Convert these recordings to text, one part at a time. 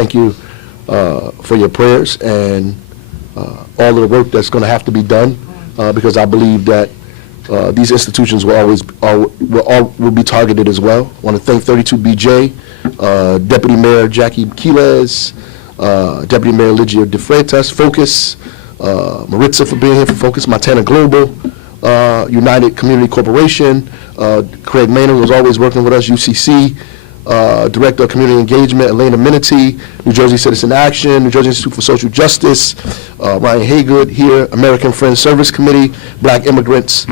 Thank you for your prayers and all of the work that's going to have to be done, because I believe that these institutions will be targeted as well. I want to thank 32BJ, Deputy Mayor Jackie Quiles, Deputy Mayor Ligia De Freitas, Focus, Maritza for being here for Focus, Montana Global, United Community Corporation, Craig Maynard, who's always working with us, UCC, Director of Community Engagement, Elena Minity, New Jersey Citizen Action, New Jersey Institute for Social Justice, Ryan Haygood here, American Friends Service Committee, Black Immigrants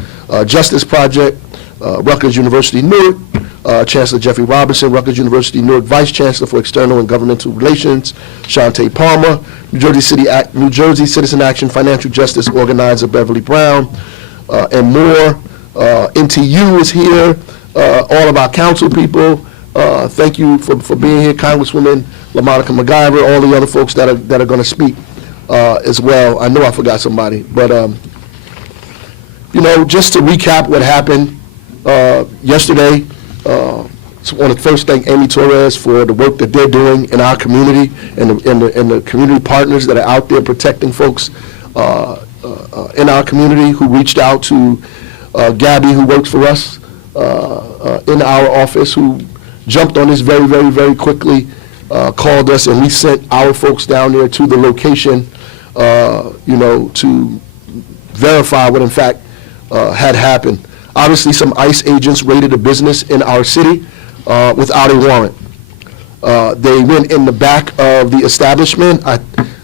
Justice Project, Rutgers University Newark, Chancellor Jeffrey Robinson, Rutgers University Newark Vice Chancellor for External and Governmental Relations, Shantae Palmer, New Jersey Citizen Action Financial Justice Organizer Beverly Brown, and more. NTU is here, all of our council people. Thank you for being here, Congresswoman LaMonica McGyver, all the other folks that are going to speak as well. I know I forgot somebody, but you know, just to recap what happened yesterday. So I want to first thank Amy Torres for the work that they're doing in our community and the community partners that are out there protecting folks in our community, who reached out to Gabby, who works for us in our office, who jumped on this very, very, very quickly, called us, and we sent our folks down there to the location, you know, to verify what in fact had happened. Obviously, some ICE agents raided a business in our city without a warrant. They went in the back of the establishment.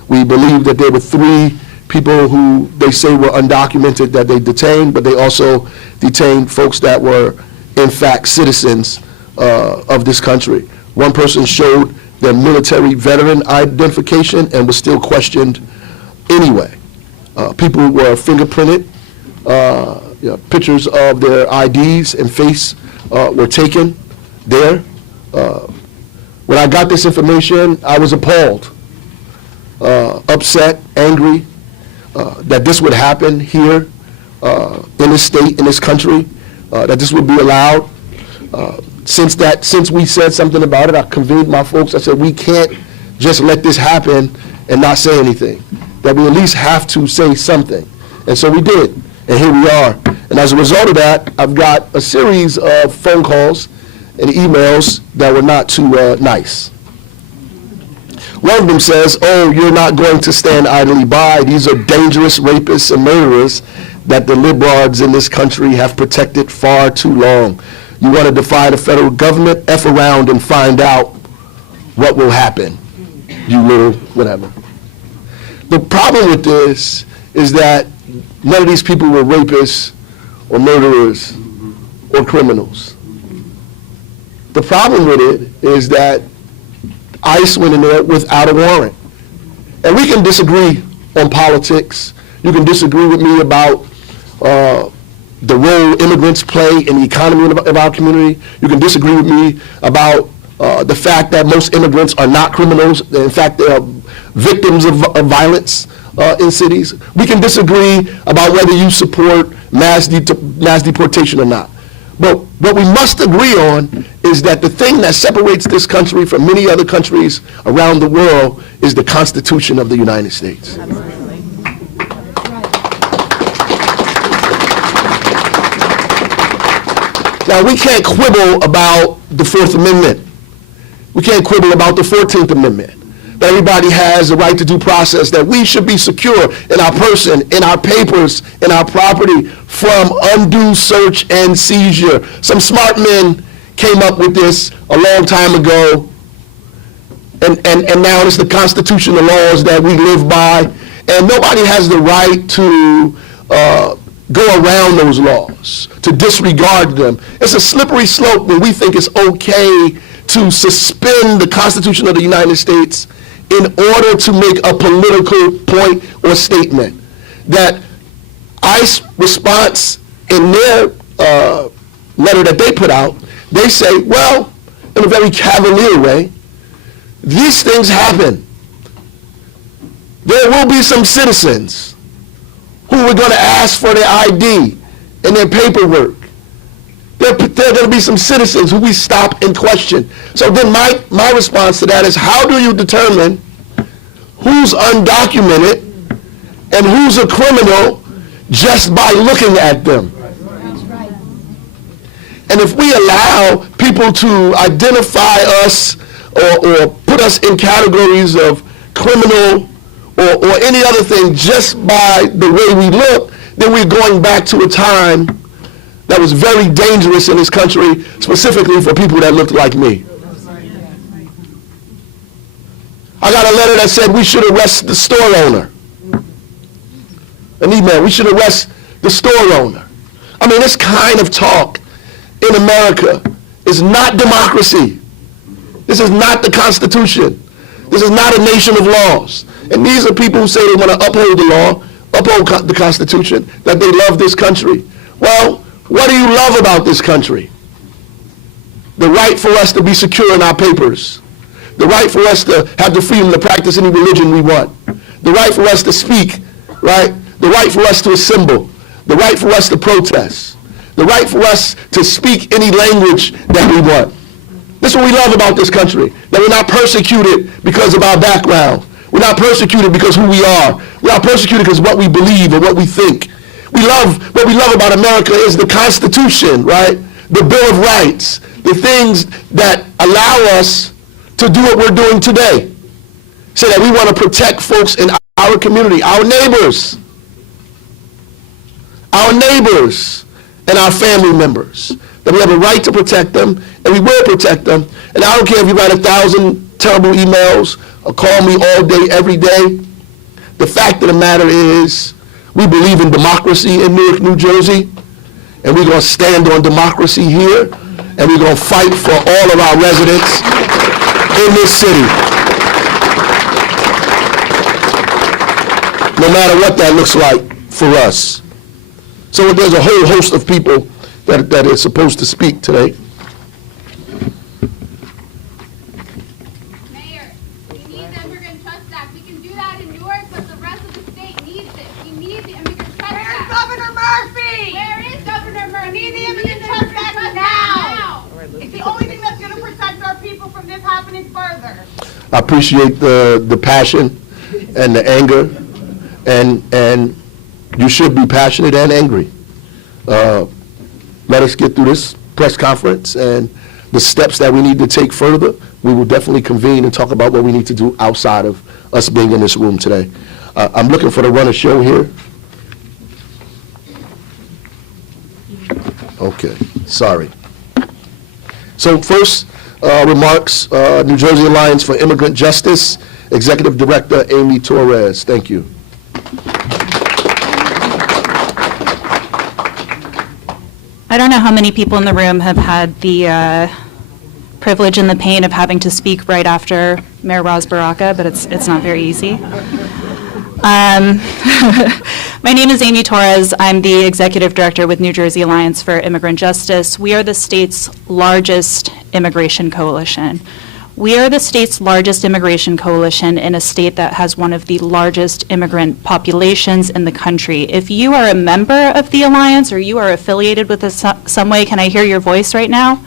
We believe that there were 3 people who they say were undocumented that they detained, but they also detained folks that were in fact citizens of this country. One person showed their military veteran identification and was still questioned anyway. People were fingerprinted, you know, pictures of their IDs and face were taken there. When I got this information, I was appalled, upset, angry that this would happen here in this state, in this country, that this would be allowed. Since we said something about it, I convened my folks. I said, we can't just let this happen and not say anything, that we at least have to say something. And so we did, and here we are. And as a result of that, I've got a series of phone calls and emails that were not too nice. One of them says, oh, you're not going to stand idly by. These are dangerous rapists and murderers that the liberals in this country have protected far too long. You want to defy the federal government? F around and find out what will happen, you little whatever. The problem with this is that none of these people were rapists or murderers or criminals. The problem with it is that ICE went in there without a warrant. And we can disagree on politics. You can disagree with me about the role immigrants play in the economy of our community. You can disagree with me about the fact that most immigrants are not criminals. In fact, they are victims of violence in cities. We can disagree about whether you support mass deportation or not. But what we must agree on is that the thing that separates this country from many other countries around the world is the Constitution of the United States. Absolutely. Now, we can't quibble about the Fourth Amendment. We can't quibble about the 14th Amendment. That everybody has the right to due process, that we should be secure in our person, in our papers, in our property from undue search and seizure. Some smart men came up with this a long time ago, and now it's the Constitution, the laws that we live by, and nobody has the right to go around those laws, to disregard them. It's a slippery slope when we think it's okay to suspend the Constitution of the United States in order to make a political point or statement. That ICE response in their letter that they put out, they say, well, in a very cavalier way, these things happen. There will be some citizens who are going to ask for their ID and their paperwork. there are going to be some citizens who we stop and question. So then my response to that is, how do you determine who's undocumented and who's a criminal just by looking at them? And if we allow people to identify us or put us in categories of criminal or any other thing just by the way we look, then we're going back to a time that was very dangerous in this country, specifically for people that looked like me. I got a letter that said we should arrest the store owner. An email, we should arrest the store owner. I mean, this kind of talk in America is not democracy. This is not the Constitution. This is not a nation of laws. And these are people who say they want to uphold the law, uphold the Constitution, that they love this country. Well, what do you love about this country? The right for us to be secure in our papers. The right for us to have the freedom to practice any religion we want. The right for us to speak, right? The right for us to assemble. The right for us to protest. The right for us to speak any language that we want. This is what we love about this country, that we're not persecuted because of our background. We're not persecuted because who we are. We're not persecuted because of what we believe or what we think. What we love about America is the Constitution, right? The Bill of Rights, the things that allow us to do what we're doing today. So that we want to protect folks in our community, our neighbors, and our family members. That we have a right to protect them, and we will protect them. And I don't care if you write 1,000 terrible emails or call me all day, every day. The fact of the matter is, we believe in democracy in Newark, New Jersey, and we're going to stand on democracy here, and we're going to fight for all of our residents in this city. No matter what that looks like for us. So there's a whole host of people that is supposed to speak today. Mayor, we need the Immigrant Trust Act. We can do that in Newark, but the rest of the state needs it. We need the Immigrant Trust Act. Where's Governor Murphy? Where is Governor Murphy? We need the Immigrant Trust Act now. It's the only thing that's going to protect our people from this happening further. I appreciate the passion and the anger, and you should be passionate and angry. Let us get through this press conference and the steps that we need to take further. We will definitely convene and talk about what we need to do outside of us being in this room today. I'm looking for the run of show here. Okay, sorry. So first, remarks, New Jersey Alliance for Immigrant Justice, Executive Director Amy Torres. Thank you. I don't know how many people in the room have had the privilege and the pain of having to speak right after Mayor Ras Baraka, but it's not very easy. My name is Amy Torres. I'm the Executive Director with New Jersey Alliance for Immigrant Justice. We are the state's largest immigration coalition. We are the state's largest immigration coalition in a state that has one of the largest immigrant populations in the country. If you are a member of the Alliance or you are affiliated with us some way, can I hear your voice right now?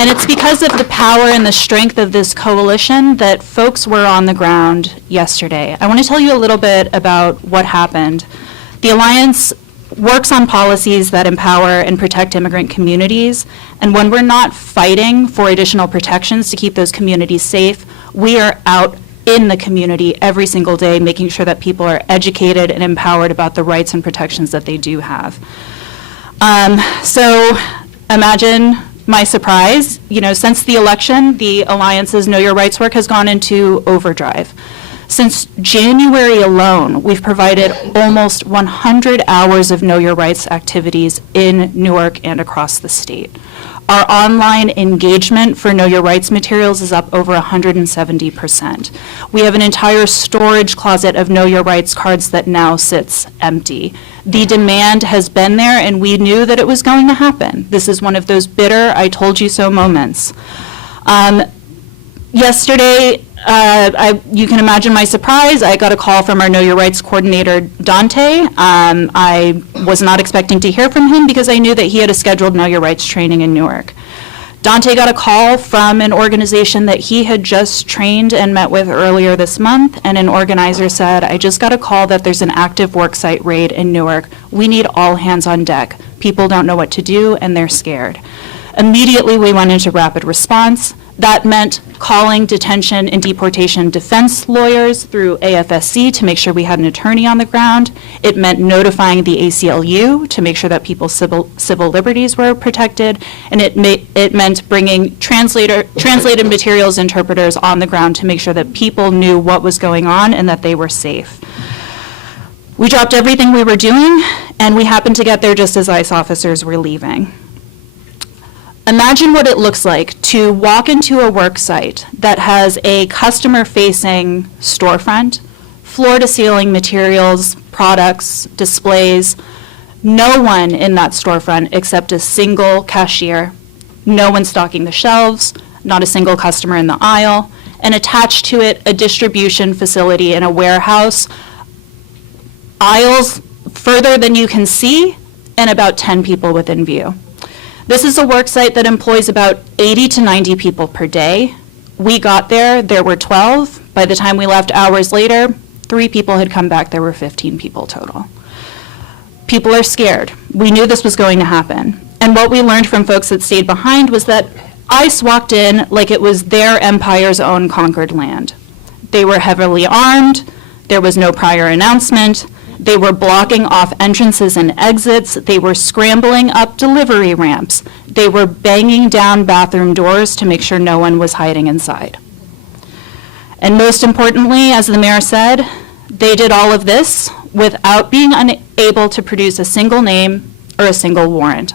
And it's because of the power and the strength of this coalition that folks were on the ground yesterday. I want to tell you a little bit about what happened. The Alliance works on policies that empower and protect immigrant communities, and when we're not fighting for additional protections to keep those communities safe, we are out in the community every single day making sure that people are educated and empowered about the rights and protections that they do have. So imagine my surprise, since the election, the Alliance's Know Your Rights work has gone into overdrive. Since January alone, we've provided almost 100 hours of Know Your Rights activities in Newark and across the state. Our online engagement for Know Your Rights materials is up over 170%. We have an entire storage closet of Know Your Rights cards that now sits empty. The demand has been there, and we knew that it was going to happen. This is one of those bitter, I told you so moments. Yesterday, You can imagine my surprise. I got a call from our Know Your Rights coordinator, Dante. I was not expecting to hear from him because I knew that he had a scheduled Know Your Rights training in Newark. Dante got a call from an organization that he had just trained and met with earlier this month, and an organizer said, I just got a call that there's an active worksite raid in Newark. We need all hands on deck. People don't know what to do, and they're scared. Immediately, we went into rapid response. That meant calling detention and deportation defense lawyers through AFSC to make sure we had an attorney on the ground. It meant notifying the ACLU to make sure that people's civil liberties were protected. And it meant bringing translated materials interpreters on the ground to make sure that people knew what was going on and that they were safe. We dropped everything we were doing, and we happened to get there just as ICE officers were leaving. Imagine what it looks like to walk into a work site that has a customer-facing storefront, floor-to-ceiling materials, products, displays, no one in that storefront except a single cashier, no one stocking the shelves, not a single customer in the aisle, and attached to it a distribution facility in a warehouse, aisles further than you can see, and about 10 people within view. This is a work site that employs about 80 to 90 people per day. We got there, there were 12. By the time we left hours later, 3 people had come back, there were 15 people total. People are scared. We knew this was going to happen. And what we learned from folks that stayed behind was that ICE walked in like it was their empire's own conquered land. They were heavily armed, there was no prior announcement, they were blocking off entrances and exits. They were scrambling up delivery ramps. They were banging down bathroom doors to make sure no one was hiding inside. And most importantly, as the mayor said, they did all of this without being unable to produce a single name or a single warrant.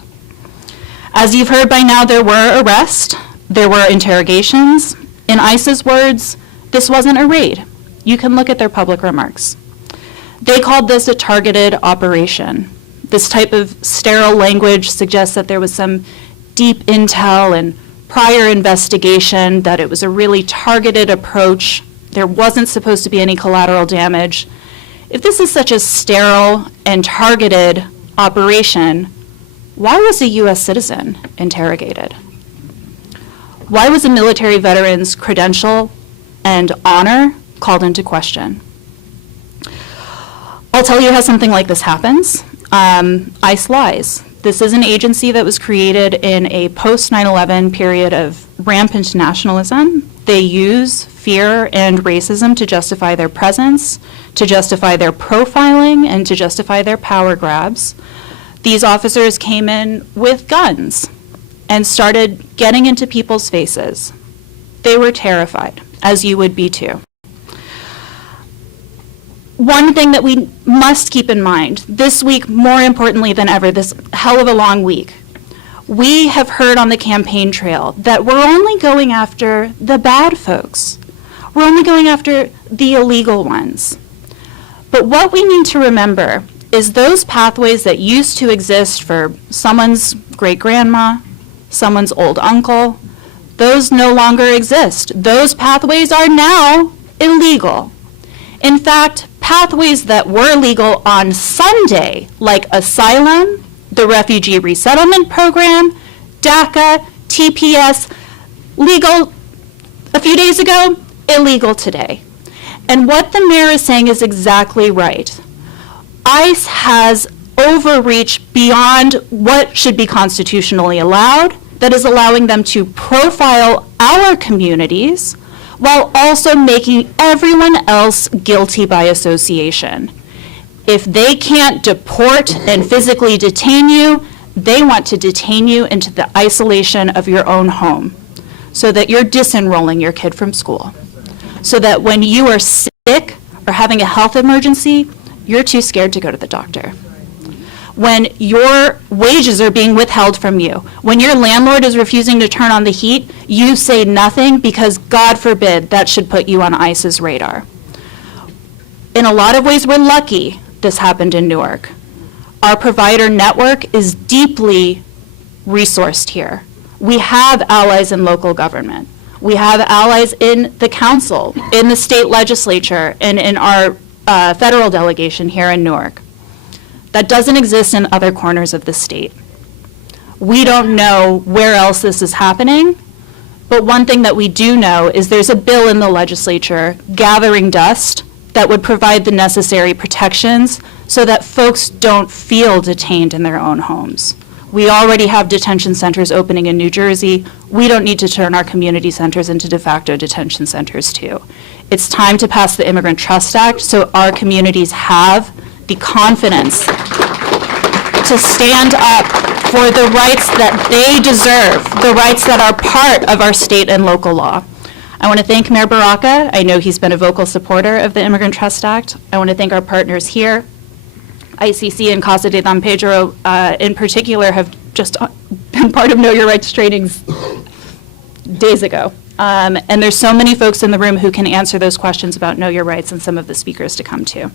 As you've heard by now, there were arrests, there were interrogations. In ICE's words, this wasn't a raid. You can look at their public remarks. They called this a targeted operation. This type of sterile language suggests that there was some deep intel and prior investigation, that it was a really targeted approach. There wasn't supposed to be any collateral damage. If this is such a sterile and targeted operation, why was a U.S. citizen interrogated? Why was a military veteran's credential and honor called into question? I'll tell you how something like this happens. ICE lies. This is an agency that was created in a post-9/11 period of rampant nationalism. They use fear and racism to justify their presence, to justify their profiling, and to justify their power grabs. These officers came in with guns and started getting into people's faces. They were terrified, as you would be too. One thing that we must keep in mind, this week, more importantly than ever, this hell of a long week, we have heard on the campaign trail that we're only going after the bad folks. We're only going after the illegal ones. But what we need to remember is those pathways that used to exist for someone's great-grandma, someone's old uncle, those no longer exist. Those pathways are now illegal. In fact, pathways that were legal on Sunday, like asylum, the Refugee Resettlement Program, DACA, TPS, legal a few days ago, illegal today. And what the mayor is saying is exactly right. ICE has overreached beyond what should be constitutionally allowed, that is allowing them to profile our communities, while also making everyone else guilty by association. If they can't deport and physically detain you, they want to detain you into the isolation of your own home, so that you're disenrolling your kid from school, so that when you are sick or having a health emergency, you're too scared to go to the doctor. When your wages are being withheld from you, when your landlord is refusing to turn on the heat, you say nothing because, God forbid, that should put you on ICE's radar. In a lot of ways, we're lucky this happened in Newark. Our provider network is deeply resourced here. We have allies in local government. We have allies in the council, in the state legislature, and in our federal delegation here in Newark. That doesn't exist in other corners of the state. We don't know where else this is happening, but one thing that we do know is there's a bill in the legislature gathering dust that would provide the necessary protections so that folks don't feel detained in their own homes. We already have detention centers opening in New Jersey. We don't need to turn our community centers into de facto detention centers too. It's time to pass the Immigrant Trust Act so our communities have the confidence to stand up for the rights that they deserve, the rights that are part of our state and local law. I want to thank Mayor Baraka. I know he's been a vocal supporter of the Immigrant Trust Act. I want to thank our partners here. ICC and Casa de San Pedro in particular have just been part of Know Your Rights trainings days ago. And there's so many folks in the room who can answer those questions about Know Your Rights and some of the speakers to come too.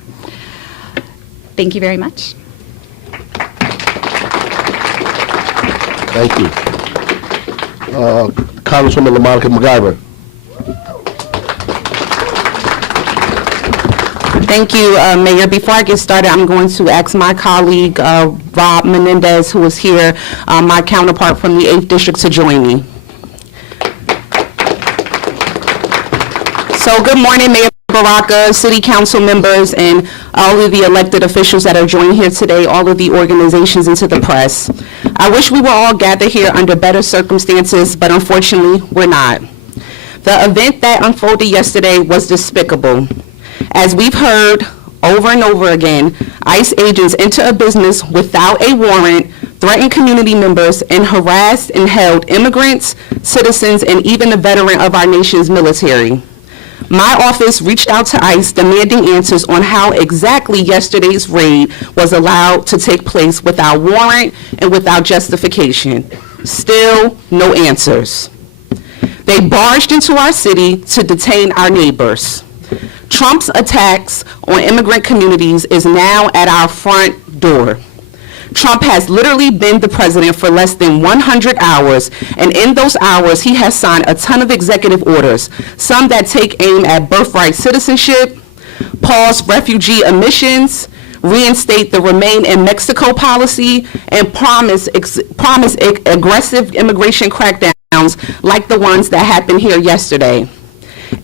Thank you very much. Thank you. Congresswoman LaMonica McGyver. Thank you, Mayor. Before I get started, I'm going to ask my colleague, Rob Menendez, who is here, my counterpart from the 8th District, to join me. So good morning, Mayor Baraka, City Council members, and all of the elected officials that are joining here today, all of the organizations, and to the press. I wish we were all gathered here under better circumstances, but unfortunately, we're not. The event that unfolded yesterday was despicable. As we've heard over and over again, ICE agents enter a business without a warrant, threaten community members, and harassed and held immigrants, citizens, and even a veteran of our nation's military. My office reached out to ICE demanding answers on how exactly yesterday's raid was allowed to take place without warrant and without justification. Still, no answers. They barged into our city to detain our neighbors. Trump's attacks on immigrant communities is now at our front door. Trump has literally been the president for less than 100 hours, and in those hours, he has signed a ton of executive orders, some that take aim at birthright citizenship, pause refugee admissions, reinstate the Remain in Mexico policy, and promise aggressive immigration crackdowns like the ones that happened here yesterday.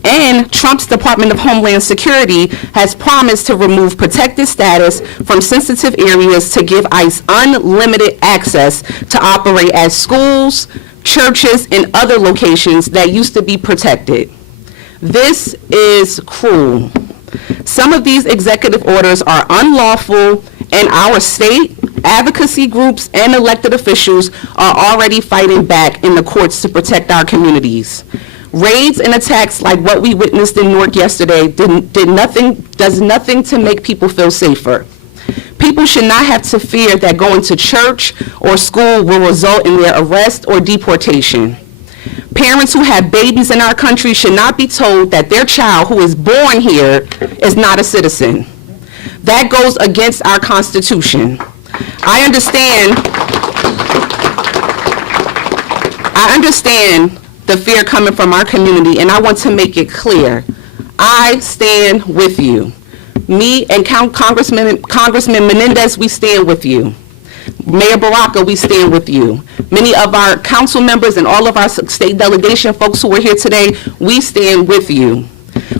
And Trump's Department of Homeland Security has promised to remove protected status from sensitive areas to give ICE unlimited access to operate at schools, churches, and other locations that used to be protected. This is cruel. Some of these executive orders are unlawful, and our state, advocacy groups, and elected officials are already fighting back in the courts to protect our communities. Raids and attacks like what we witnessed in Newark yesterday does nothing to make people feel safer. People should not have to fear that going to church or school will result in their arrest or deportation. Parents who have babies in our country should not be told that their child who is born here is not a citizen. That goes against our Constitution. I understand the fear coming from our community, and I want to make it clear. I stand with you. Me and Congressman Menendez, we stand with you. Mayor Baraka, we stand with you. Many of our council members and all of our state delegation folks who are here today, we stand with you.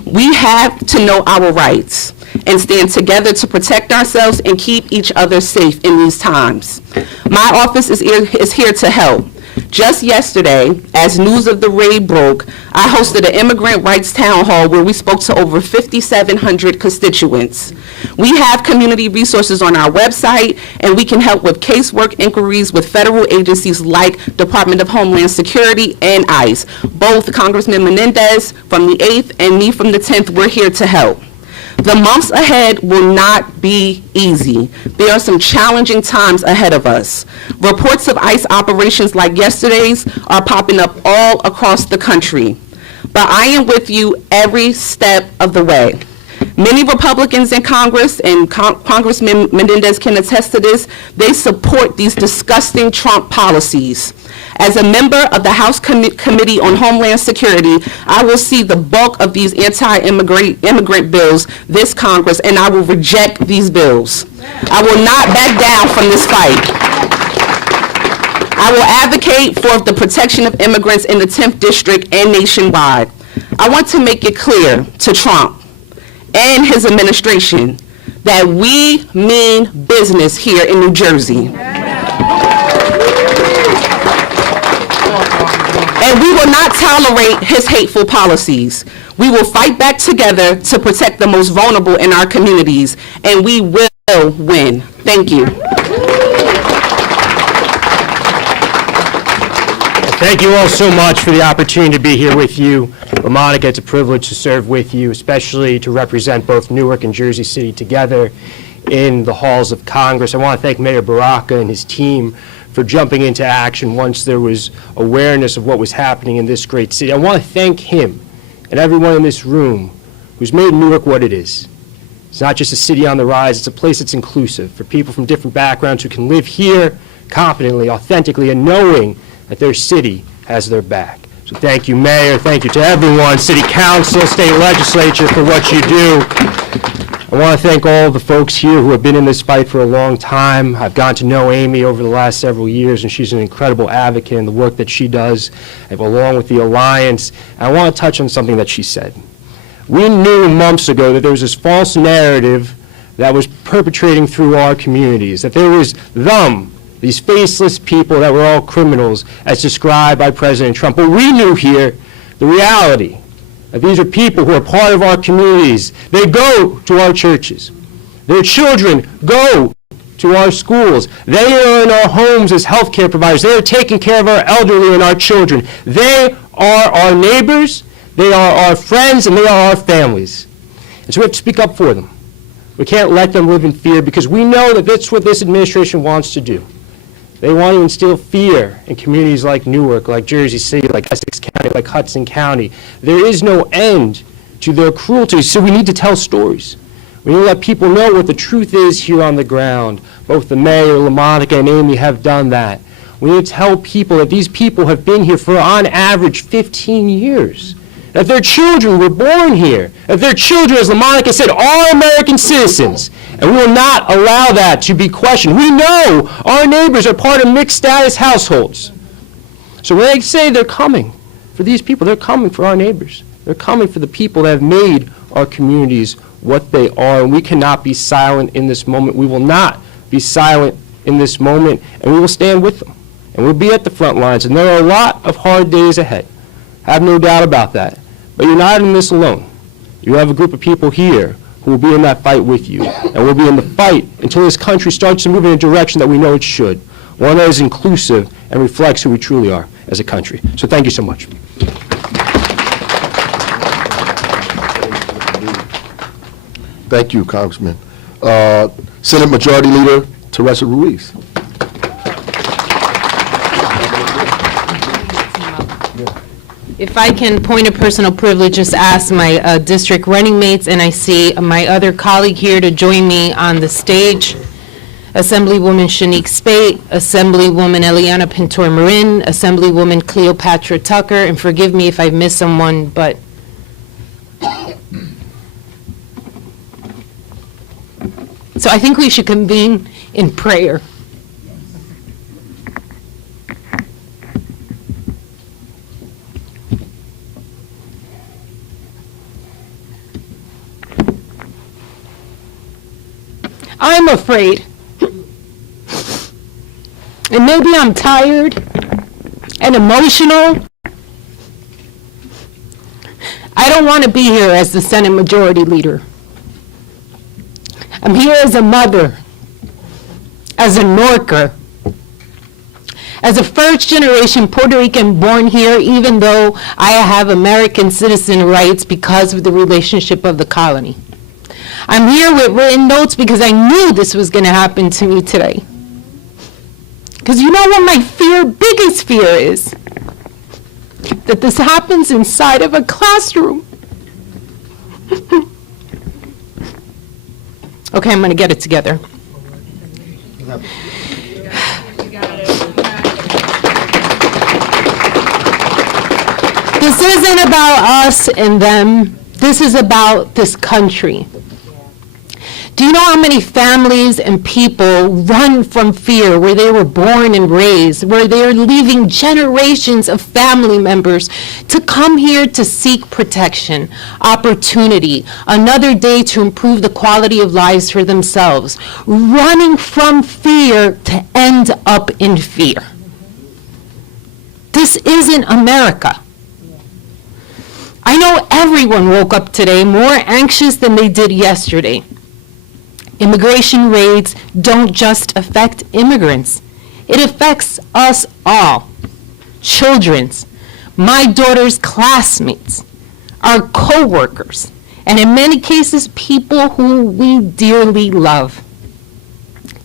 We have to know our rights and stand together to protect ourselves and keep each other safe in these times. My office is here to help. Just yesterday, as news of the raid broke, I hosted an immigrant rights town hall where we spoke to over 5,700 constituents. We have community resources on our website, and we can help with casework inquiries with federal agencies like Department of Homeland Security and ICE. Both Congressman Menendez from the 8th and me from the 10th, we're here to help. The months ahead will not be easy. There are some challenging times ahead of us. Reports of ICE operations like yesterday's are popping up all across the country. But I am with you every step of the way. Many Republicans in Congress, and Congressman Menendez can attest to this, they support these disgusting Trump policies. As a member of the House Committee on Homeland Security, I will see the bulk of these anti-immigrant bills this Congress, and I will reject these bills. I will not back down from this fight. I will advocate for the protection of immigrants in the 10th District and nationwide. I want to make it clear to Trump and his administration that we mean business here in New Jersey. And we will not tolerate his hateful policies. We will fight back together to protect the most vulnerable in our communities, and we will win. Thank you. Thank you all so much for the opportunity to be here with you. Monica, it's a privilege to serve with you, especially to represent both Newark and Jersey City together in the halls of Congress. I want to thank Mayor Baraka and his team for jumping into action once there was awareness of what was happening in this great city. I want to thank him and everyone in this room who's made Newark what it is. It's not just a city on the rise, it's a place that's inclusive for people from different backgrounds who can live here confidently, authentically, and knowing that their city has their back. So thank you, Mayor. Thank you to everyone, City Council, State Legislature, for what you do. I want to thank all the folks here who have been in this fight for a long time. I've gotten to know Amy over the last several years, and she's an incredible advocate in the work that she does, along with the Alliance. And I want to touch on something that she said. We knew months ago that there was this false narrative that was perpetrating through our communities, that there was these faceless people that were all criminals as described by President Trump. But we knew here the reality that these are people who are part of our communities. They go to our churches. Their children go to our schools. They are in our homes as healthcare providers. They are taking care of our elderly and our children. They are our neighbors, they are our friends, and they are our families. And so we have to speak up for them. We can't let them live in fear, because we know that that's what this administration wants to do. They want to instill fear in communities like Newark, like Jersey City, like Essex County, like Hudson County. There is no end to their cruelty, so we need to tell stories. We need to let people know what the truth is here on the ground. Both the mayor, LaMonica, and Amy have done that. We need to tell people that these people have been here for, on average, 15 years. That their children were born here. That their children, as LaMonica said, are American citizens. And we will not allow that to be questioned. We know our neighbors are part of mixed status households. So when they say they're coming for these people, they're coming for our neighbors. They're coming for the people that have made our communities what they are. And we cannot be silent in this moment. We will not be silent in this moment, and we will stand with them. And we'll be at the front lines. And there are a lot of hard days ahead. I have no doubt about that. But you're not in this alone. You have a group of people here who will be in that fight with you, and we'll be in the fight until this country starts to move in a direction that we know it should, one that is inclusive and reflects who we truly are as a country. So thank you so much. Thank you, Congressman. Senate Majority Leader Teresa Ruiz. If I can, point of personal privilege, just ask my district running mates, and I see my other colleague here to join me on the stage, Assemblywoman Shanique Spate, Assemblywoman Eliana Pintor-Marin, Assemblywoman Cleopatra Tucker, and forgive me if I've missed someone, but so I think we should convene in prayer. I'm afraid, and maybe I'm tired and emotional. I don't want to be here as the Senate Majority Leader. I'm here as a mother, as a Norker, as a first-generation Puerto Rican born here, even though I have American citizen rights because of the relationship of the colony. I'm here with written notes because I knew this was going to happen to me today. Because you know what my biggest fear is? That this happens inside of a classroom. Okay, I'm going to get it together. This isn't about us and them. This is about this country. Do you know how many families and people run from fear where they were born and raised, where they're leaving generations of family members to come here to seek protection, opportunity, another day to improve the quality of lives for themselves, running from fear to end up in fear? This isn't America. I know everyone woke up today more anxious than they did yesterday. Immigration raids don't just affect immigrants. It affects us all. Children's, my daughter's classmates, our co-workers, and in many cases, people who we dearly love.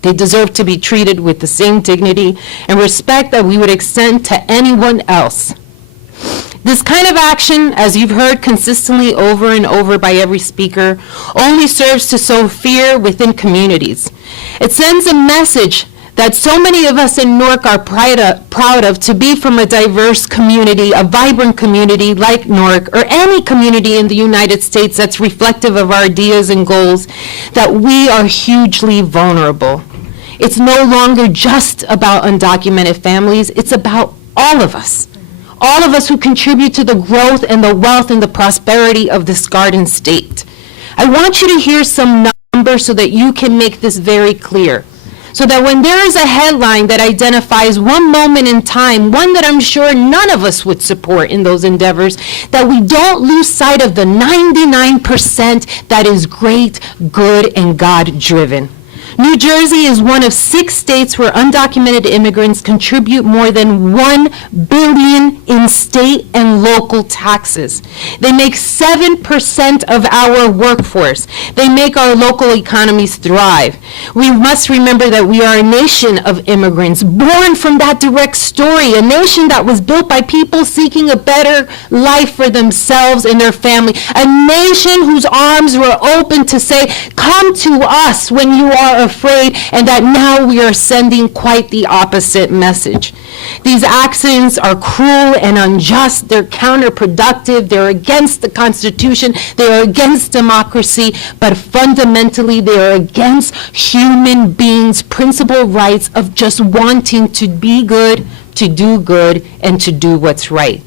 They deserve to be treated with the same dignity and respect that we would extend to anyone else. This kind of action, as you've heard consistently over and over by every speaker, only serves to sow fear within communities. It sends a message that so many of us in Newark are proud of, to be from a diverse community, a vibrant community like Newark, or any community in the United States that's reflective of our ideas and goals, that we are hugely vulnerable. It's no longer just about undocumented families, it's about all of us. All of us who contribute to the growth and the wealth and the prosperity of this Garden State. I want you to hear some numbers so that you can make this very clear. So that when there is a headline that identifies one moment in time, one that I'm sure none of us would support in those endeavors, that we don't lose sight of the 99% that is great, good, and God-driven. New Jersey is one of 6 states where undocumented immigrants contribute more than $1 billion in state and local taxes. They make 7% of our workforce. They make our local economies thrive. We must remember that we are a nation of immigrants, born from that direct story, a nation that was built by people seeking a better life for themselves and their family, a nation whose arms were open to say, come to us when you are afraid, and that now we are sending quite the opposite message. These actions are cruel and unjust. They're counterproductive. They're against the Constitution. They are against democracy. But fundamentally, they are against human beings' principal rights of just wanting to be good, to do good, and to do what's right.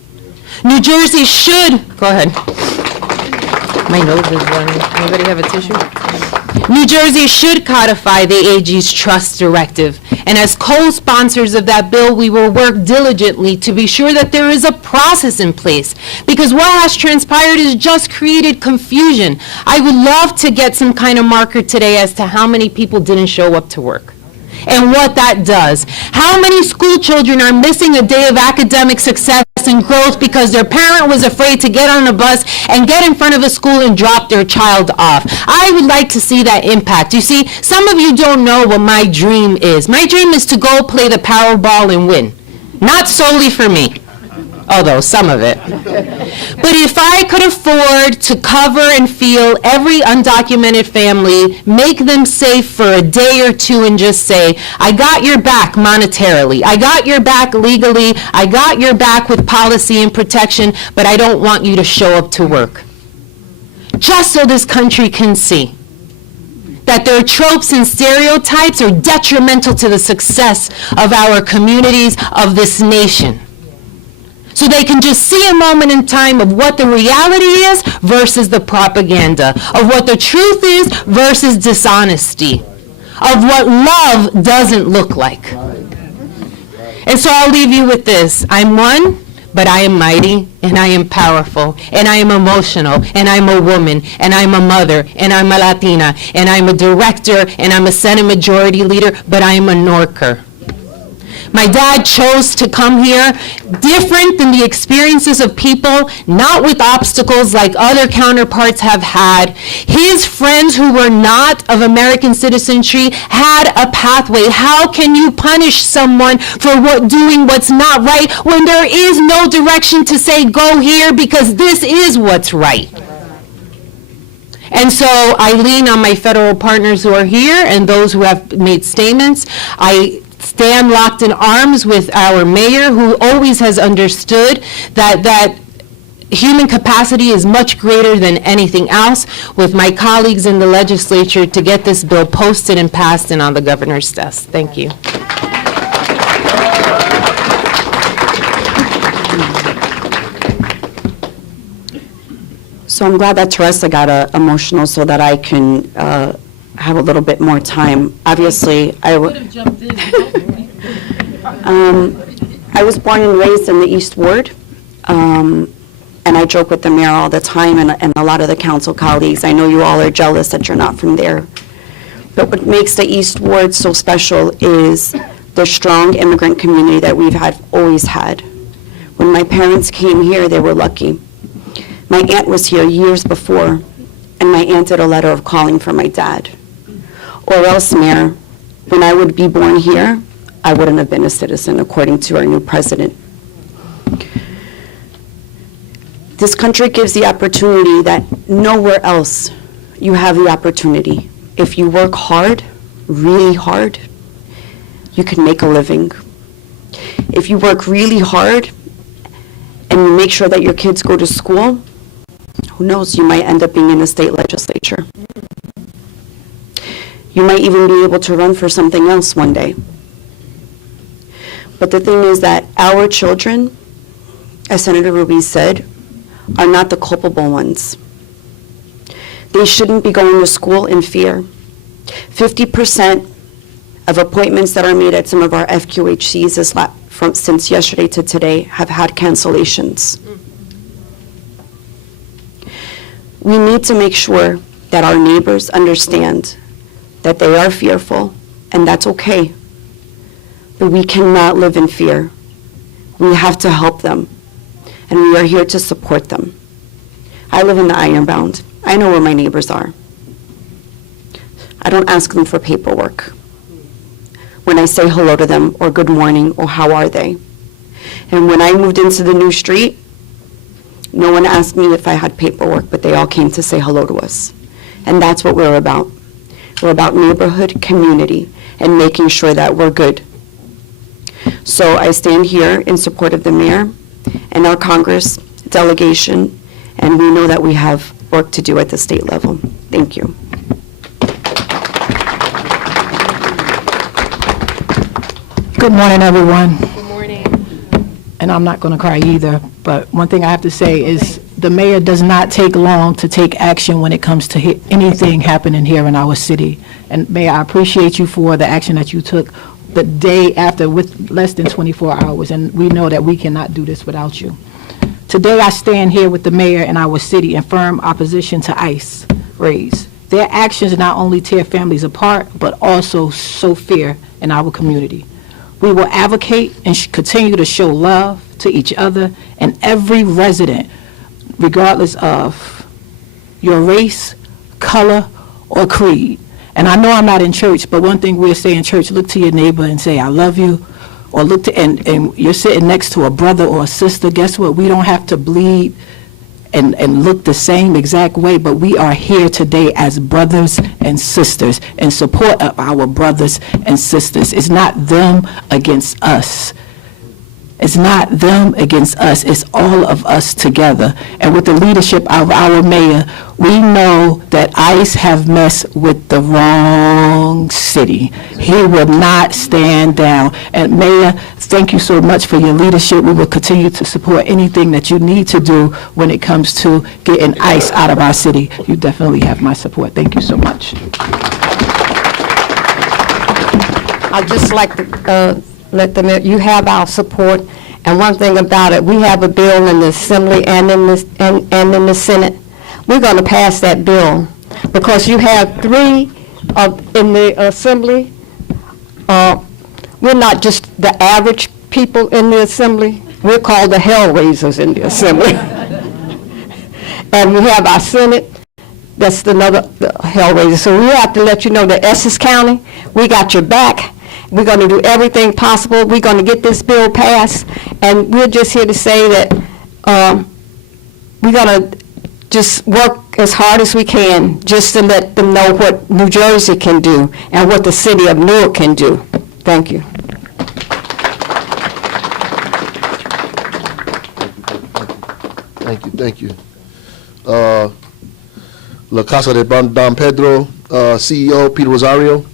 New Jersey should, go ahead. My nose is running. Anybody have a tissue? New Jersey should codify the AG's trust directive. And as co-sponsors of that bill, we will work diligently to be sure that there is a process in place. Because what has transpired has just created confusion. I would love to get some kind of marker today as to how many people didn't show up to work and what that does. How many school children are missing a day of academic success and growth because their parent was afraid to get on a bus and get in front of a school and drop their child off? I would like to see that impact. You see, some of you don't know what my dream is. My dream is to go play the Powerball and win. Not solely for me, although some of it. But if I could afford to cover and feel every undocumented family, make them safe for a day or two and just say, I got your back monetarily, I got your back legally, I got your back with policy and protection, but I don't want you to show up to work. Just so this country can see that their tropes and stereotypes are detrimental to the success of our communities, of this nation. So they can just see a moment in time of what the reality is versus the propaganda, of what the truth is versus dishonesty, of what love doesn't look like. And so I'll leave you with this. I'm one, but I am mighty, and I am powerful, and I am emotional, and I'm a woman, and I'm a mother, and I'm a Latina, and I'm a director, and I'm a Senate Majority Leader, but I am a Norker. My dad chose to come here different than the experiences of people, not with obstacles like other counterparts have had. His friends who were not of American citizenry had a pathway. How can you punish someone for doing what's not right when there is no direction to say go here because this is what's right? And so I lean on my federal partners who are here and those who have made statements. I stand locked in arms with our mayor, who always has understood that human capacity is much greater than anything else, with my colleagues in the legislature to get this bill posted and passed and on the governor's desk. Thank you. So I'm glad that Teresa got emotional so that I can have a little bit more time. Obviously, I was born and raised in the East Ward, and I joke with the mayor all the time and a lot of the council colleagues. I know you all are jealous that you're not from there. But what makes the East Ward so special is the strong immigrant community that we've always had. When my parents came here, they were lucky. My aunt was here years before, and my aunt did a letter of calling for my dad. Or else, Mayor, when I would be born here, I wouldn't have been a citizen, according to our new president. This country gives the opportunity that nowhere else you have the opportunity. If you work hard, really hard, you can make a living. If you work really hard and you make sure that your kids go to school, who knows, you might end up being in the state legislature. You might even be able to run for something else one day. But the thing is that our children, as Senator Ruiz said, are not the culpable ones. They shouldn't be going to school in fear. 50% of appointments that are made at some of our FQHCs since yesterday to today have had cancellations. We need to make sure that our neighbors understand that they are fearful, and that's okay. But we cannot live in fear. We have to help them, and we are here to support them. I live in the Ironbound. I know where my neighbors are. I don't ask them for paperwork when I say hello to them, or good morning, or how are they. And when I moved into the new street, no one asked me if I had paperwork, but they all came to say hello to us. And that's what we're about. We're about neighborhood community and making sure that we're good. So I stand here in support of the mayor and our Congress delegation, and we know that we have work to do at the state level. Thank you. Good morning, everyone. Good morning. And I'm not going to cry either, but one thing I have to say is the mayor does not take long to take action when it comes to anything happening here in our city. And Mayor, I appreciate you for the action that you took the day after with less than 24 hours, and we know that we cannot do this without you. Today, I stand here with the mayor and our city in firm opposition to ICE raids. Their actions not only tear families apart, but also sow fear in our community. We will advocate and continue to show love to each other and every resident, regardless of your race, color, or creed. And I know I'm not in church, but one thing we'll say in church, look to your neighbor and say, I love you. Or look to, and you're sitting next to a brother or a sister, guess what? We don't have to bleed and look the same exact way, but we are here today as brothers and sisters in support of our brothers and sisters. It's not them against us. It's not them against us. It's all of us together. And with the leadership of our mayor, we know that ICE have messed with the wrong city. He will not stand down. And Mayor, thank you so much for your leadership. We will continue to support anything that you need to do when it comes to getting ICE out of our city. You definitely have my support. Thank you so much. I'd just like to let them know you have our support. And one thing about it, we have a bill in the Assembly and in the Senate. We're going to pass that bill because you have three in the Assembly. We're not just the average people in the Assembly. We're called the hellraisers in the Assembly. And we have our Senate. That's another hellraiser. So we have to let you know that Essex County, we got your back. We're going to do everything possible. We're going to get this bill passed. And we're just here to say that we're going to just work as hard as we can, just to let them know what New Jersey can do and what the city of Newark can do. Thank you. Thank you. La Casa de Don Pedro, CEO, Peter Rosario.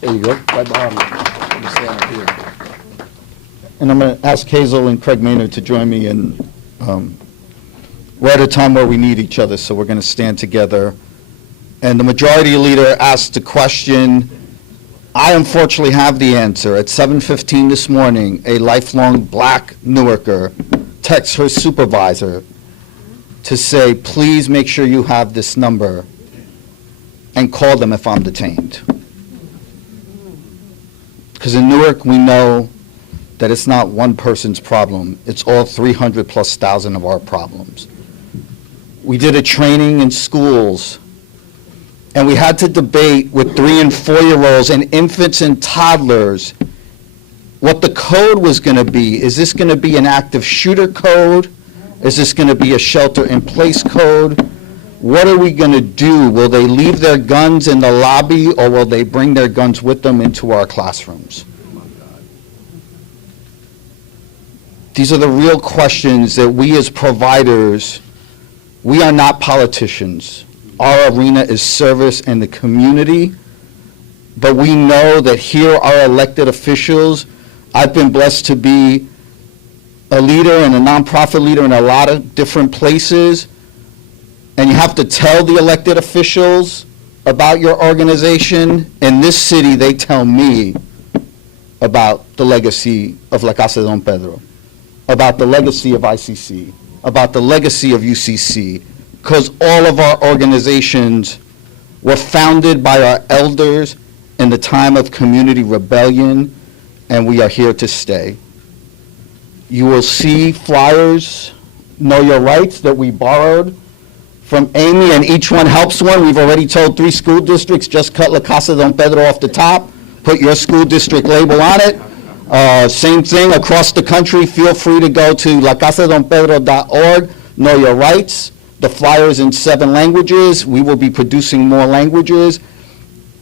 There you go, right behind me. Let me stand up here. And I'm going to ask Hazel and Craig Maynard to join me in, we're at a time where we need each other, so we're going to stand together. And the majority leader asked a question. I unfortunately have the answer. At 7:15 this morning, a lifelong black Newarker texts her supervisor to say, please make sure you have this number and call them if I'm detained. Because in Newark, we know that it's not one person's problem. It's all 300+ thousand of our problems. We did a training in schools, and we had to debate with 3- and 4-year-olds and infants and toddlers what the code was going to be. Is this going to be an active shooter code? Is this going to be a shelter-in-place code? What are we going to do? Will they leave their guns in the lobby, or will they bring their guns with them into our classrooms? These are the real questions that we as providers, we are not politicians. Our arena is service and the community, but we know that here are elected officials. I've been blessed to be a leader and a nonprofit leader in a lot of different places, and you have to tell the elected officials about your organization. In this city, they tell me about the legacy of La Casa de Don Pedro, about the legacy of ICC, about the legacy of UCC, because all of our organizations were founded by our elders in the time of community rebellion, and we are here to stay. You will see flyers, Know Your Rights, that we borrowed from Amy, and each one helps one. We've already told 3 school districts, just cut La Casa de Don Pedro off the top, put your school district label on it. Same thing across the country. Feel free to go to lacasadonpedro.org, Know Your Rights. The flyers in 7 languages. We will be producing more languages,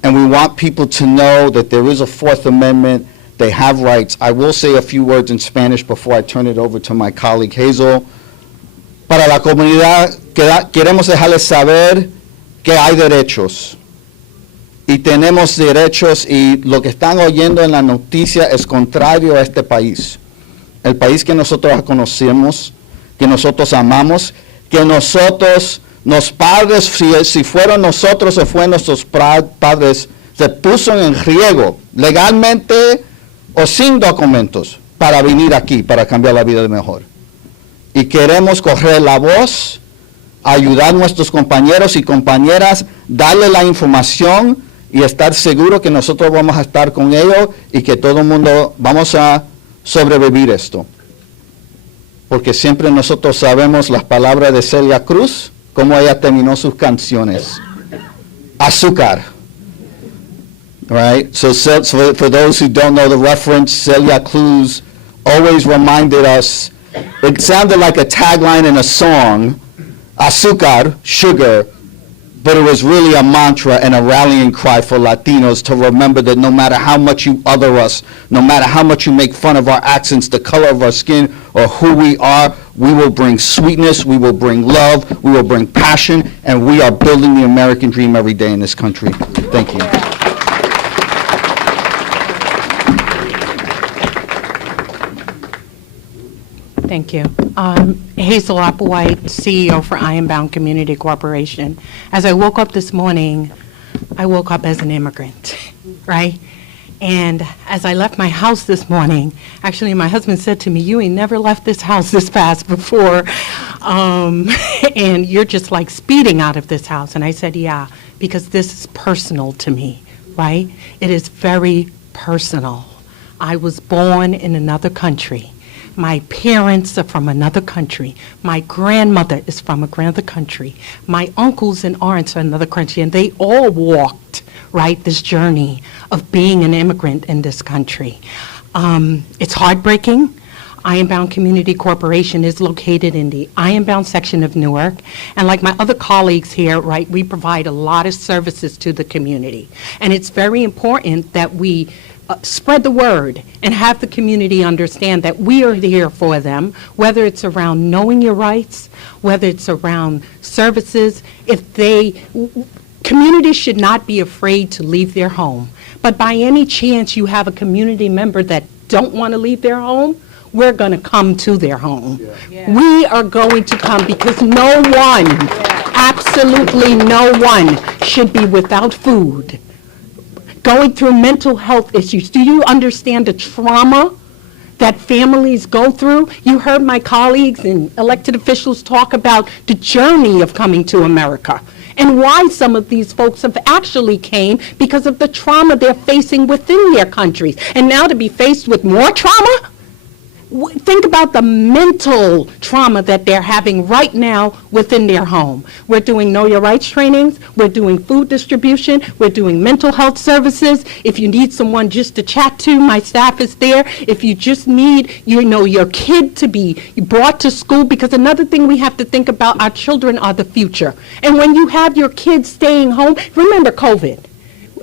and we want people to know that there is a 4th Amendment. They have rights. I will say a few words in Spanish before I turn it over to my colleague Hazel. Para la comunidad, queremos dejarles saber que hay derechos. Y tenemos derechos, y lo que están oyendo en la noticia es contrario a este país. El país que nosotros conocemos, que nosotros amamos, que nosotros, los padres, si fueron nosotros o fueron nuestros padres, se puso en riesgo legalmente o sin documentos para venir aquí, para cambiar la vida de mejor. Y queremos correr la voz, ayudar a nuestros compañeros y compañeras, darle la información y estar seguro que nosotros vamos a estar con ellos y que todo el mundo vamos a sobrevivir esto. Porque siempre nosotros sabemos las palabras de Celia Cruz, cómo ella terminó sus canciones. Azúcar. Right? So for those who don't know the reference, Celia Cruz always reminded us, it sounded like a tagline in a song, azúcar, sugar, but it was really a mantra and a rallying cry for Latinos to remember that no matter how much you other us, no matter how much you make fun of our accents, the color of our skin, or who we are, we will bring sweetness, we will bring love, we will bring passion, and we are building the American dream every day in this country. Thank you. Thank you. Hazel Applewhite, CEO for Ironbound Community Corporation. As I woke up this morning, I woke up as an immigrant, right? And as I left my house this morning, actually my husband said to me, you ain't never left this house this fast before, and you're just like speeding out of this house. And I said, yeah, because this is personal to me, right? It is very personal. I was born in another country. My parents are from another country. My grandmother is from another country. My uncles and aunts are another country, and they all walked, right, this journey of being an immigrant in this country. It's heartbreaking. Ironbound Community Corporation is located in the Ironbound section of Newark. And like my other colleagues here, right, we provide a lot of services to the community. And it's very important that we spread the word and have the community understand that we are here for them, whether it's around knowing your rights, whether it's around services. Communities should not be afraid to leave their home. But by any chance you have a community member that don't want to leave their home, we're going to come to their home. We are going to come because no one, absolutely no one, should be without food, going through mental health issues. Do you understand the trauma that families go through? You heard my colleagues and elected officials talk about the journey of coming to America and why some of these folks have actually came because of the trauma they're facing within their countries. And now to be faced with more trauma? Think about the mental trauma that they're having right now within their home. We're doing Know Your Rights trainings, we're doing food distribution, we're doing mental health services. If you need someone just to chat to, my staff is there. If you just need, your kid to be brought to school, because another thing we have to think about, our children are the future. And when you have your kids staying home, remember COVID.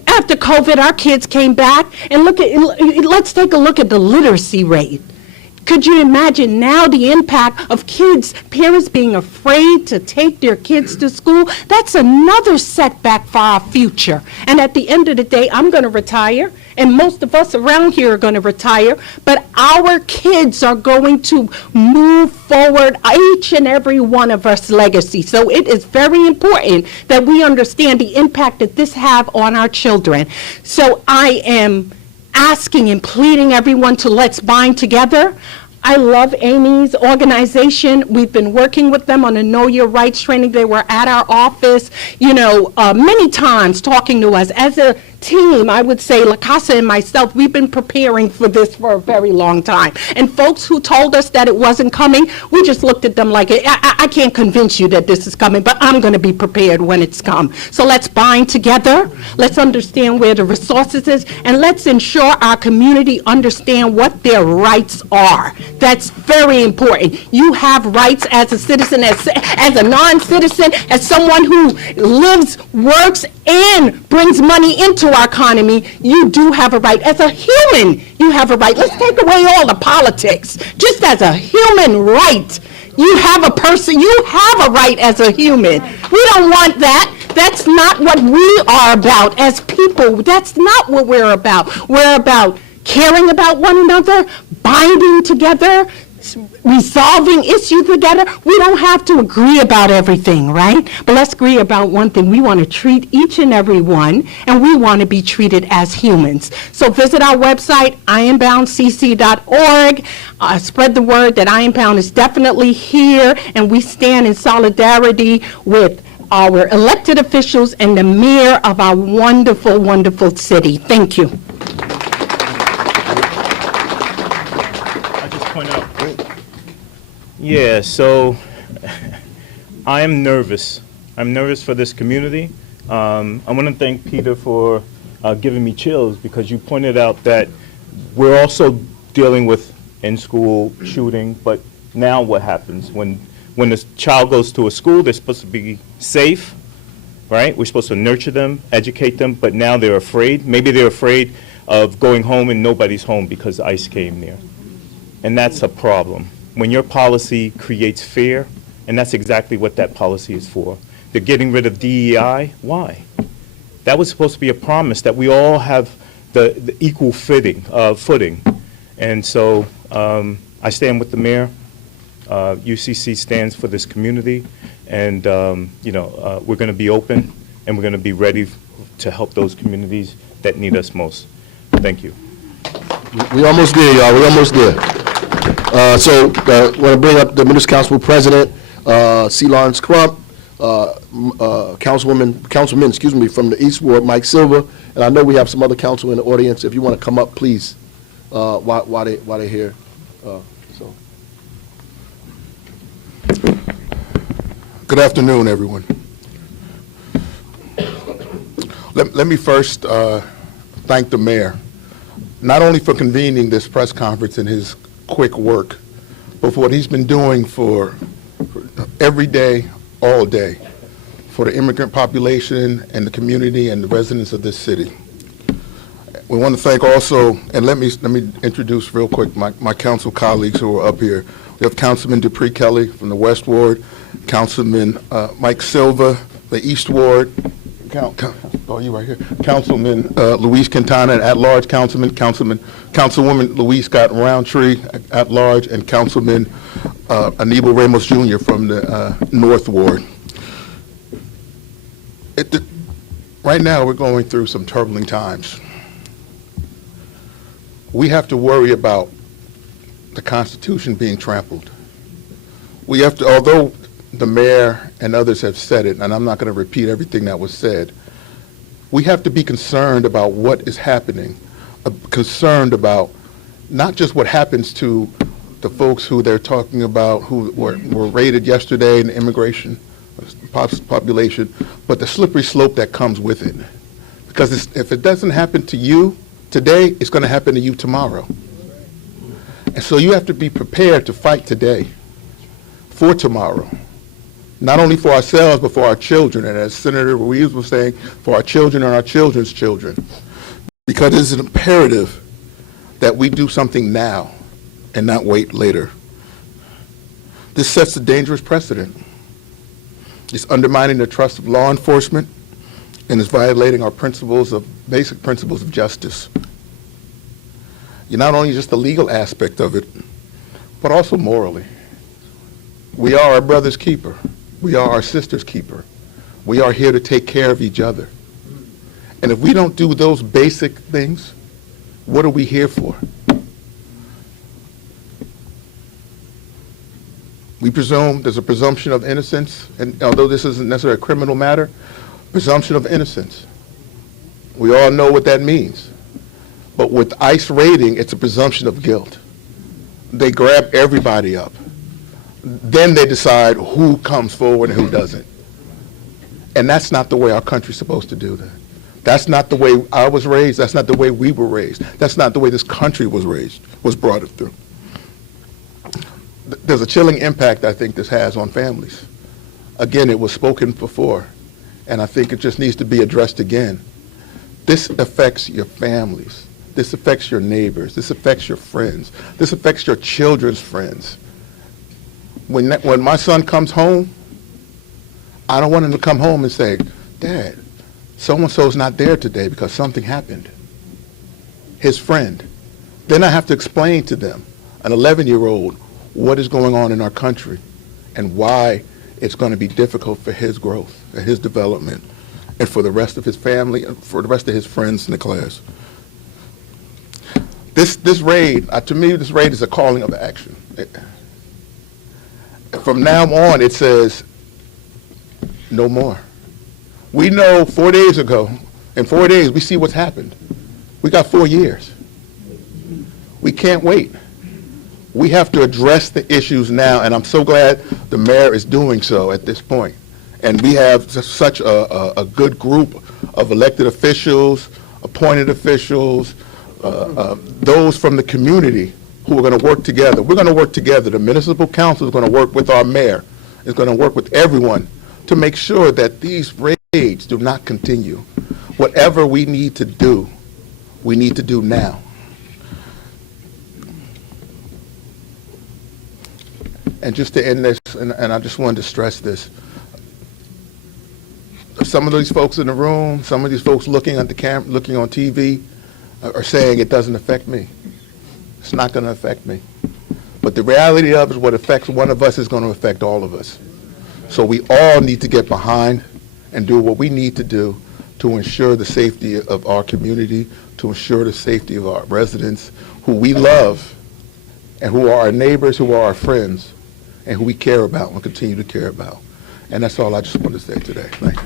After COVID, our kids came back, and let's take a look at the literacy rate. Could you imagine now the impact of parents being afraid to take their kids to school? That's another setback for our future. And at the end of the day, I'm going to retire, and most of us around here are going to retire, but our kids are going to move forward each and every one of us legacy. So it is very important that we understand the impact that this have on our children. So I am asking and pleading everyone to let's bind together. I love Amy's organization. We've been working with them on a Know Your Rights training. They were at our office, many times talking to us. As a team, I would say, La Casa and myself, we've been preparing for this for a very long time. And folks who told us that it wasn't coming, we just looked at them like, I can't convince you that this is coming, but I'm going to be prepared when it's come. So let's bind together, let's understand where the resources is, and let's ensure our community understand what their rights are. That's very important. You have rights as a citizen, as a non-citizen, as someone who lives, works, and brings money into our economy. You do have a right. As a human, you have a right. Let's take away all the politics. Just as a human right, you have a right as a human. We don't want that. That's not what we are about as people. That's not what we're about. We're about caring about one another, binding together, resolving issues together. We don't have to agree about everything, right? But let's agree about one thing. We want to treat each and every one, and we want to be treated as humans. So visit our website, ironboundcc.org. Spread the word that Ironbound is definitely here, and we stand in solidarity with our elected officials and the mayor of our wonderful, wonderful city. Thank you. Yeah, so I am nervous. I'm nervous for this community. I want to thank Peter for giving me chills, because you pointed out that we're also dealing with in-school shooting, but now what happens? When a child goes to a school, they're supposed to be safe, right? We're supposed to nurture them, educate them, but now they're afraid. Maybe they're afraid of going home and nobody's home because ICE came there. And that's a problem. When your policy creates fear, and that's exactly what that policy is for. They're getting rid of DEI. Why? That was supposed to be a promise that we all have the equal footing. And so I stand with the mayor. UCC stands for this community, and we're going to be open, and we're going to be ready to help those communities that need us most. Thank you. We almost there, y'all. We almost there. So I want to bring up the Municipal Council President, C. Lawrence Crump, Councilman, from the East Ward, Mike Silver, and I know we have some other council in the audience. If you want to come up, please, while they're here. Good afternoon, everyone. Let me first thank the mayor, not only for convening this press conference and his quick work, but for what he's been doing for every day, all day, for the immigrant population and the community and the residents of this city. We want to thank also, and let me introduce real quick my council colleagues who are up here. We have Councilman Dupree Kelly from the West Ward, Councilman Mike Silva, the East Ward, you right here, Councilman Luis Quintana, and at-large Councilwoman Louise Scott Roundtree, at-large, and Councilman Aníbal Ramos Jr. from the North Ward. Right now, we're going through some troubling times. We have to worry about the Constitution being trampled. We have to, although the mayor and others have said it, and I'm not going to repeat everything that was said, we have to be concerned about what is happening, concerned about not just what happens to the folks who they're talking about who were raided yesterday in the immigration population, but the slippery slope that comes with it. Because if it doesn't happen to you today, it's going to happen to you tomorrow. And so you have to be prepared to fight today for tomorrow. Not only for ourselves, but for our children. And as Senator Ruiz was saying, for our children and our children's children. Because it's imperative that we do something now and not wait later. This sets a dangerous precedent. It's undermining the trust of law enforcement, and it's violating our basic principles of justice. You're not only just the legal aspect of it, but also morally. We are our brother's keeper. We are our sister's keeper. We are here to take care of each other. And if we don't do those basic things, what are we here for? We presume there's a presumption of innocence, and although this isn't necessarily a criminal matter, presumption of innocence. We all know what that means. But with ICE raiding, it's a presumption of guilt. They grab everybody up. Then they decide who comes forward and who doesn't. And that's not the way our country's supposed to do that. That's not the way I was raised. That's not the way we were raised. That's not the way this country was raised, was brought through. There's a chilling impact I think this has on families. Again, it was spoken before, and I think it just needs to be addressed again. This affects your families. This affects your neighbors. This affects your friends. This affects your children's friends. When my son comes home, I don't want him to come home and say, Dad, so-and-so's not there today because something happened. His friend. Then I have to explain to them, an 11-year-old, what is going on in our country and why it's going to be difficult for his growth and his development and for the rest of his family and for the rest of his friends in the class. This raid, to me, this raid is a calling of action. From now on, it says, no more. We know 4 days ago, in 4 days, we see what's happened. We got 4 years. We can't wait. We have to address the issues now, and I'm so glad the mayor is doing so at this point. And we have such a good group of elected officials, appointed officials, those from the community who are going to work together. We're going to work together. The municipal council is going to work with our mayor. It's going to work with everyone to make sure that these raids do not continue. Whatever we need to do now. And just to end this, and I just wanted to stress this, some of these folks in the room, some of these folks looking at the camera, looking on TV, are saying it doesn't affect me. It's not going to affect me. But the reality of it is what affects one of us is going to affect all of us. So we all need to get behind and do what we need to do to ensure the safety of our community, to ensure the safety of our residents, who we love, and who are our neighbors, who are our friends, and who we care about and continue to care about. And that's all I just want to say today. Thank you.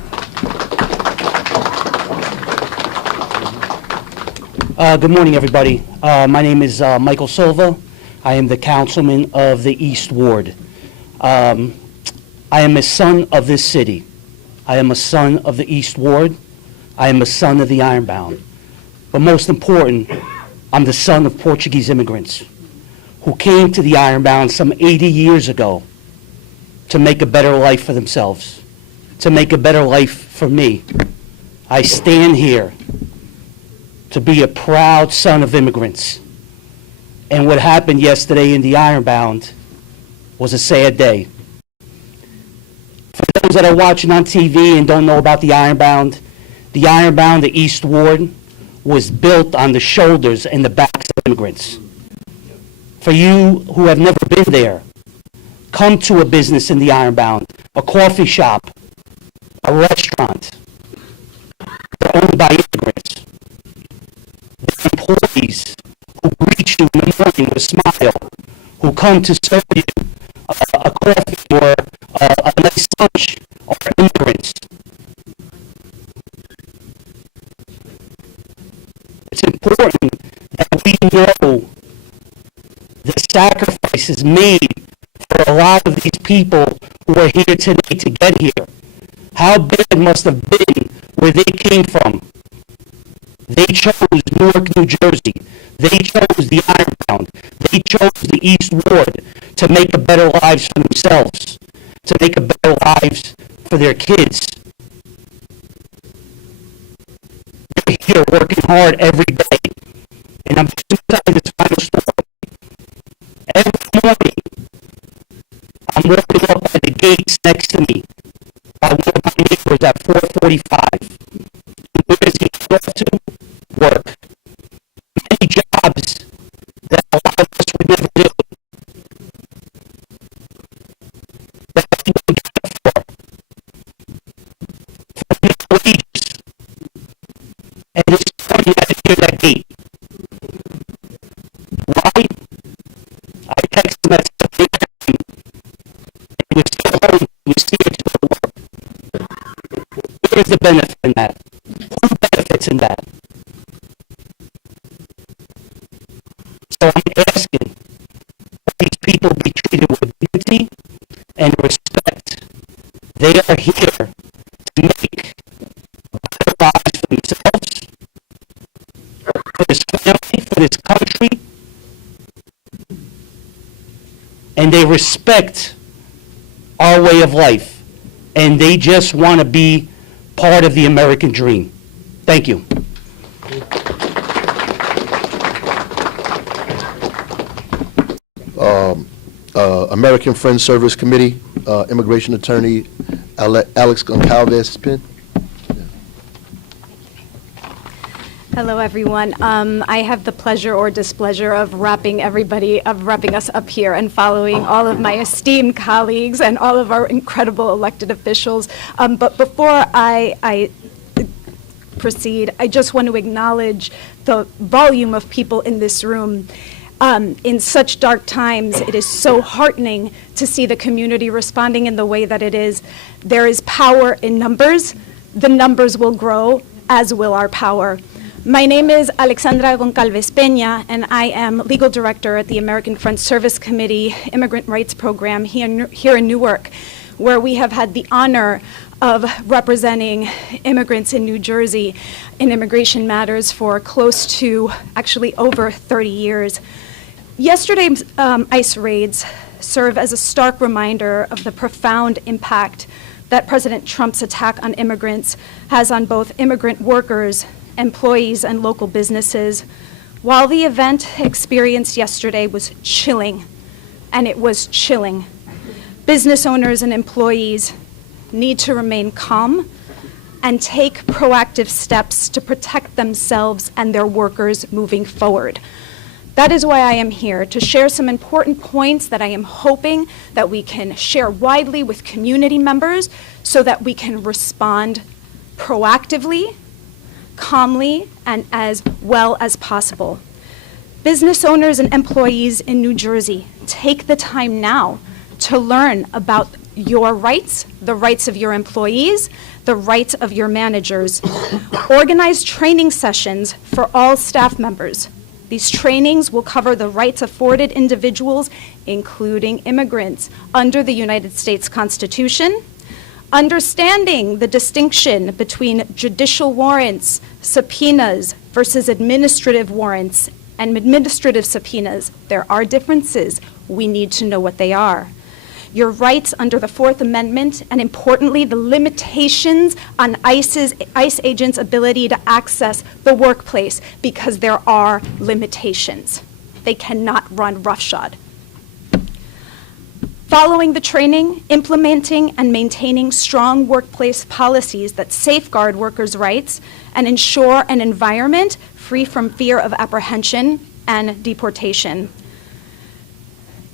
Good morning, everybody. My name is Michael Silva. I am the councilman of the East Ward. I am a son of this city. I am a son of the East Ward. I am a son of the Ironbound. But most important, I'm the son of Portuguese immigrants who came to the Ironbound some 80 years ago to make a better life for themselves, to make a better life for me. I stand here to be a proud son of immigrants. And what happened yesterday in the Ironbound was a sad day. For those that are watching on TV and don't know about the Ironbound, the East Ward, was built on the shoulders and the backs of immigrants. For you who have never been there, come to a business in the Ironbound, a coffee shop, a restaurant. They're owned by immigrants. They're employees who greet you in the morning with a smile, who come to serve you a coffee or a nice lunch, are immigrants. It's important that we know the sacrifices made for a lot of these people who are here today to get here. How bad it must have been where they came from. They chose Newark, New Jersey. They chose the Ironbound. They chose the East Ward to make a better lives for themselves, to make a better lives for their kids. They're here working hard every day. And I'm just going to tell you this final story. Every morning, I'm walking up by the gates next to me by one of my neighbors at 4:45. Where does he go off to? Work. Many jobs that a lot of us would never do. That we would get up for. For minimum wages. And this morning I had to hear that gate. Why? I texted him at 7 a.m. and he was still home. He was scared to go to work. Where's the benefit in that? Who benefits in that? So I'm asking that these people be treated with dignity and respect. They are here to make better lives for themselves, for this family, for this country, and they respect our way of life, and they just want to be part of the American dream. Thank you. American Friends Service Committee, Immigration Attorney Alex Goncalves Pin. Hello, everyone. I have the pleasure or displeasure of wrapping us up here and following all of my esteemed colleagues and all of our incredible elected officials. But before I proceed, I just want to acknowledge the volume of people in this room. In such dark times, it is so heartening to see the community responding in the way that it is. There is power in numbers. The numbers will grow, as will our power. My name is Alexandra Goncalves Peña, and I am legal director at the American Friends Service Committee Immigrant Rights Program here in Newark, where we have had the honor of representing immigrants in New Jersey in immigration matters for close to, actually over 30 years. Yesterday's ICE raids serve as a stark reminder of the profound impact that President Trump's attack on immigrants has on both immigrant workers, employees, and local businesses. While the event experienced yesterday was chilling, and it was chilling, business owners and employees need to remain calm and take proactive steps to protect themselves and their workers moving forward. That is why I am here, to share some important points that I am hoping that we can share widely with community members so that we can respond proactively, calmly, and as well as possible. Business owners and employees in New Jersey, take the time now to learn about your rights, the rights of your employees, the rights of your managers. Organize training sessions for all staff members. These trainings will cover the rights afforded individuals, including immigrants, under the United States Constitution, understanding the distinction between judicial warrants, subpoenas versus administrative warrants, and administrative subpoenas. There are differences. We need to know what they are. Your rights under the Fourth Amendment, and importantly, the limitations on ICE agents' ability to access the workplace, because there are limitations. They cannot run roughshod. Following the training, implementing and maintaining strong workplace policies that safeguard workers' rights and ensure an environment free from fear of apprehension and deportation.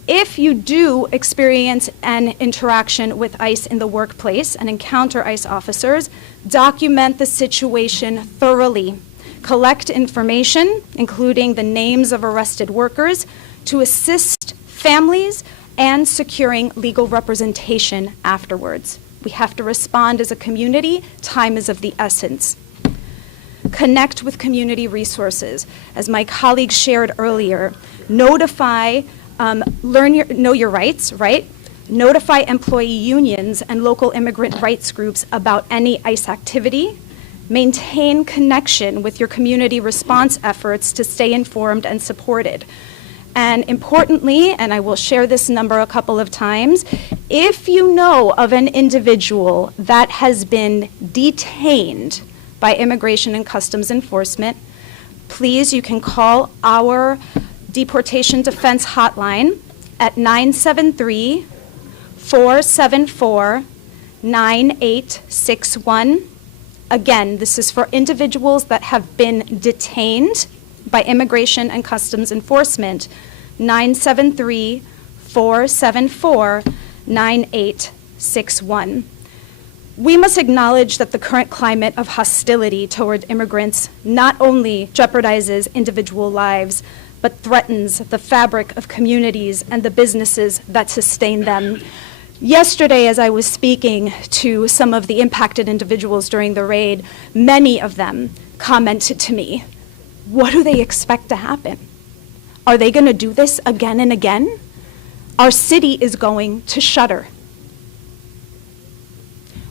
If you do experience an interaction with ICE in the workplace and encounter ICE officers, document the situation thoroughly. Collect information, including the names of arrested workers, to assist families and securing legal representation afterwards. We have to respond as a community. Time is of the essence. Connect with community resources. As my colleague shared earlier, notify know your rights, right? Notify employee unions and local immigrant rights groups about any ICE activity. Maintain connection with your community response efforts to stay informed and supported. And importantly, and I will share this number a couple of times, if you know of an individual that has been detained by Immigration and Customs Enforcement, please, you can call our Deportation Defense Hotline at 973-474-9861. Again, this is for individuals that have been detained by Immigration and Customs Enforcement, 973-474-9861. We must acknowledge that the current climate of hostility toward immigrants not only jeopardizes individual lives, but threatens the fabric of communities and the businesses that sustain them. Yesterday, as I was speaking to some of the impacted individuals during the raid, many of them commented to me, what do they expect to happen? Are they going to do this again and again? Our city is going to shutter.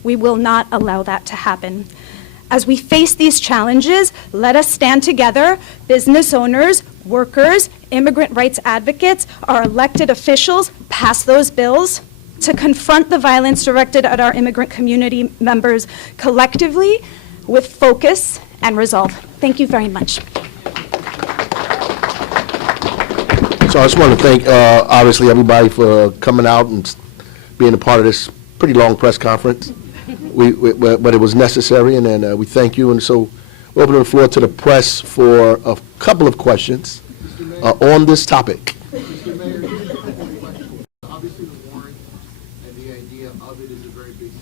We will not allow that to happen. As we face these challenges, let us stand together, business owners, workers, immigrant rights advocates, our elected officials, pass those bills to confront the violence directed at our immigrant community members collectively with focus and resolve. Thank you very much. So I just want to thank, obviously, everybody for coming out and being a part of this pretty long press conference. But it was necessary, and then we thank you. And so we're opening the floor to the press for a couple of questions on this topic. Mr. Mayor, obviously the warrant and the idea of it is a very big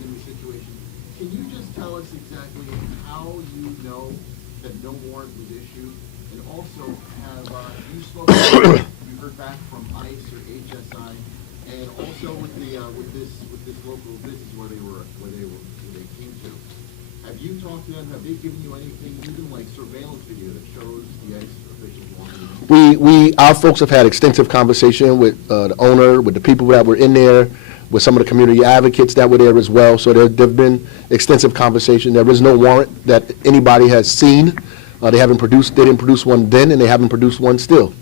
in the situation. Can you just tell us exactly how you know that no warrant was issued? And also, have you spoken, you heard back from ICE or HSI, and also with this local business where they came to? Have you talked to them? Have they given you anything, even like surveillance video that shows the ICE officials wanting? Our folks have had extensive conversation with the owner, with the people that were in there, with some of the community advocates that were there as well. So there've been extensive conversation. There is no warrant that anybody has seen. They didn't produce one then, and they haven't produced one still.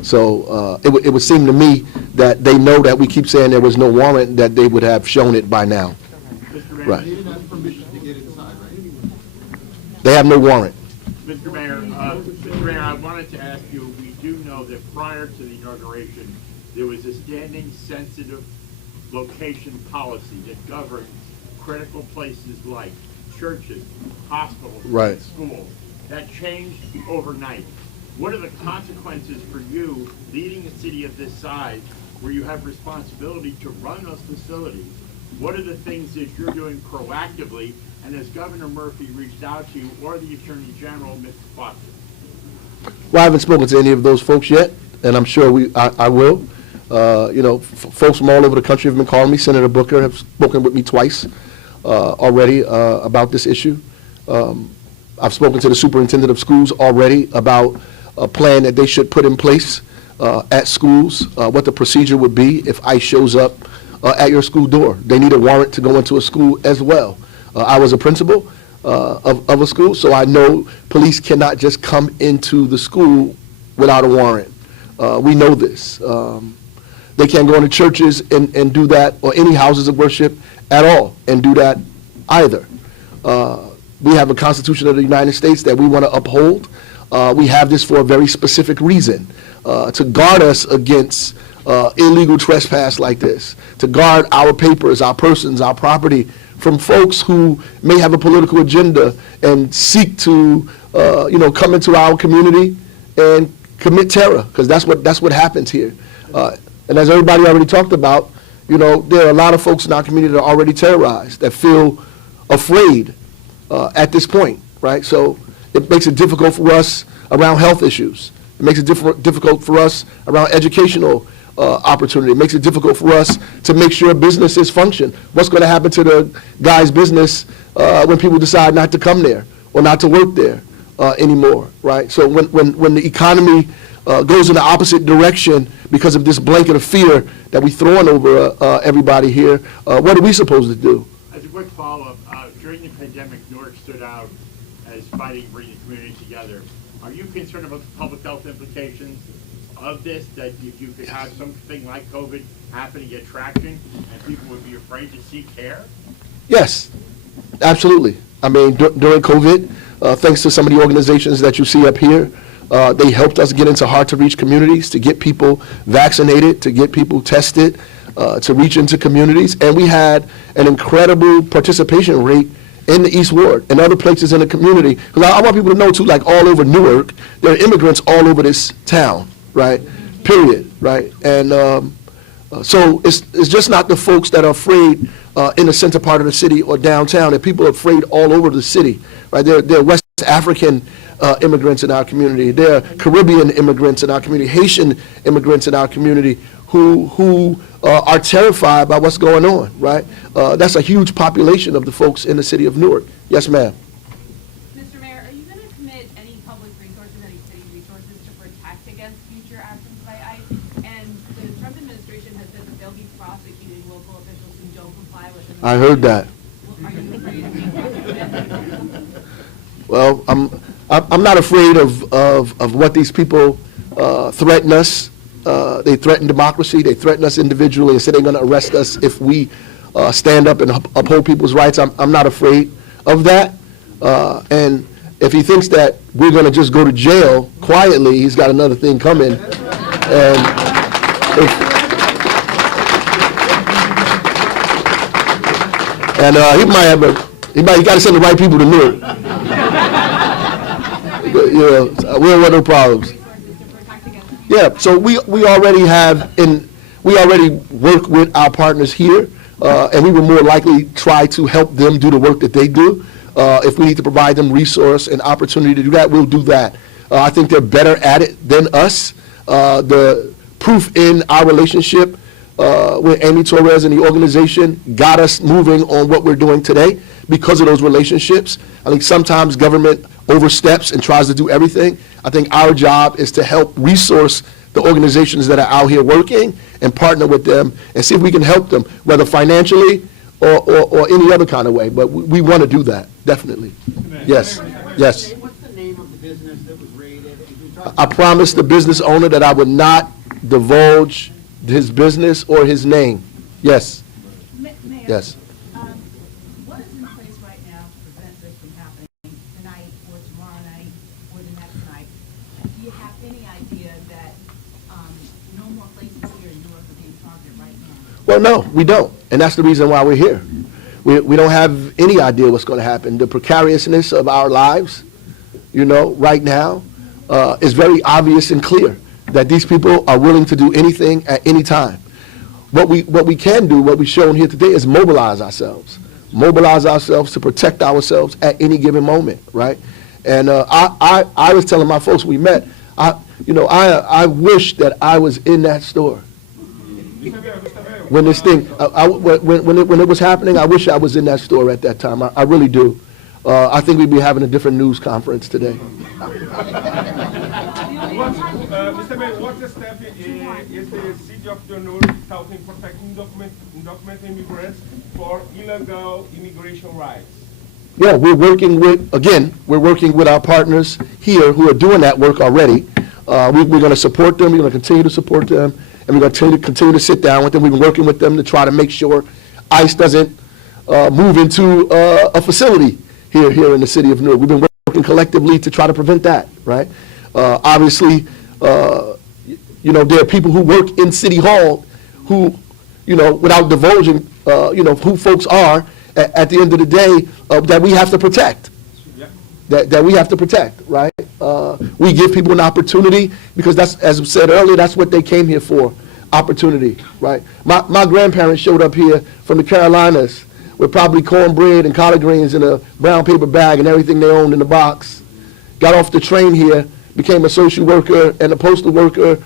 So it would seem to me that they know that we keep saying there was no warrant, that they would have shown it by now. Right. They didn't have permission to get inside, right? They have no warrant. Mr. Mayor, I wanted to ask you, we do know that prior to the inauguration, there was a standing sensitive location policy that governs critical places like churches, hospitals, Right. and schools. That changed overnight. What are the consequences for you leading a city of this size where you have responsibility to run those facilities? What are the things that you're doing proactively? And has Governor Murphy reached out to you or the Attorney General, Mr. Foster? Well, I haven't spoken to any of those folks yet, and I'm sure I will. Folks from all over the country have been calling me. Senator Booker have spoken with me twice already about this issue. I've spoken to the superintendent of schools already about a plan that they should put in place at schools, what the procedure would be if ICE shows up at your school door. They need a warrant to go into a school as well. I was a principal. of a school, so I know police cannot just come into the school without a warrant. We know this. They can't go into churches and do that, or any houses of worship at all and do that either. We have a Constitution of the United States that we want to uphold. We have this for a very specific reason, to guard us against illegal trespass like this, to guard our papers, our persons, our property from folks who may have a political agenda and seek to, come into our community and commit terror, because that's what happens here. And as everybody already talked about, there are a lot of folks in our community that are already terrorized, that feel afraid at this point, right? So it makes it difficult for us around health issues. It makes it difficult for us around educational opportunity. It makes it difficult for us to make sure businesses function. What's going to happen to the guy's business when people decide not to come there or not to work there anymore, right? So when the economy goes in the opposite direction because of this blanket of fear that we throwing over everybody here, what are we supposed to do? As a quick follow-up, during the pandemic, Newark stood out as fighting, bringing the community together. Are you concerned about the public health implications of this, that if you could have something like COVID happen and get traction, and people would be afraid to seek care? Yes, absolutely. I mean, during COVID, thanks to some of the organizations that you see up here, they helped us get into hard-to-reach communities, to get people vaccinated, to get people tested, to reach into communities. And we had an incredible participation rate in the East Ward and other places in the community. Because I want people to know, too, like all over Newark, there are immigrants all over this town, right? Period, right? And so it's just not the folks that are afraid in the center part of the city or downtown. There are people afraid all over the city, right? There are West African immigrants in our community. There are Caribbean immigrants in our community, Haitian immigrants in our community who are terrified by what's going on, right? That's a huge population of the folks in the city of Newark. Yes, ma'am. Mr. Mayor, are you going to commit any public resources, any city resources to protect against future actions by ICE? And the Trump administration has said that they'll be prosecuting local officials who don't comply with them. I heard that. Are you afraid of being prosecuted? Well, I'm not afraid of what these people threaten us. They threaten democracy. They threaten us individually and say they're going to arrest us if we stand up and uphold people's rights. I'm not afraid of that. And if he thinks that we're going to just go to jail quietly, he's got another thing coming. And he might have he got to send the right people to Newark. Yeah, we don't want no problems. Yeah, so we already have, we already work with our partners here, and we will more likely try to help them do the work that they do. If we need to provide them resource and opportunity to do that, we'll do that. I think they're better at it than us. The proof in our relationship with Amy Torres and the organization got us moving on what we're doing today because of those relationships. I think sometimes government oversteps and tries to do everything. I think our job is to help resource the organizations that are out here working and partner with them and see if we can help them, whether financially or any other kind of way. But we want to do that, definitely. Yes, yes. What's the name of the business that was raided? I promised the business owner that I would not divulge his business or his name. Yes. Mayor, Yes. what is in place right now to prevent this from happening tonight or tomorrow night or the next night? Do you have any idea that no more places here in Newark are being targeted right now? Well, no, we don't. And that's the reason why we're here. We don't have any idea what's going to happen. The precariousness of our lives, right now, is very obvious and clear that these people are willing to do anything at any time. What we can do, what we've shown here today, is mobilize ourselves to protect ourselves at any given moment, right? And I was telling my folks we met, I wish that I was in that store when this thing, when it was happening. I wish I was in that store at that time. I really do. I think we'd be having a different news conference today. Mr. Mayor, what step is the city of Newark taking protecting undocumented immigrants for illegal immigration rights? yeah, we're working with, again, we're working with our partners here who are doing that work already. We're going to support them, we're going to continue to support them, and we're going to continue to sit down with them. We've been working with them to try to make sure ICE doesn't move into a facility here in the city of Newark. We've been working collectively to try to prevent that, right? Obviously, you know, there are people who work in City Hall who, you know, without divulging, you know, who folks are, at the end of the day, that we have to protect. That we have to protect, right? We give people an opportunity because that's, as I said earlier, that's what they came here for, opportunity, right? My grandparents showed up here from the Carolinas with probably cornbread and collard greens in a brown paper bag and everything they owned in the box. Got off the train here, became a social worker and a postal worker.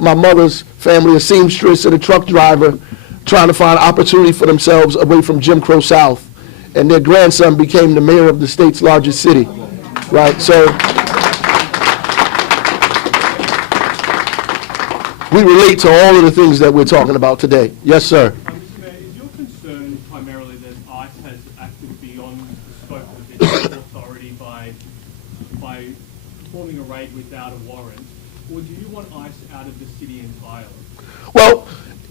My mother's family, a seamstress and a truck driver, trying to find opportunity for themselves away from Jim Crow South. And their grandson became the mayor of the state's largest city, right? So we relate to all of the things that we're talking about today. Yes, sir. Mr. Mayor, is your concern primarily that ICE has acted beyond the scope of its authority by performing a raid without a warrant, or do you want ICE out of the city entirely? Well,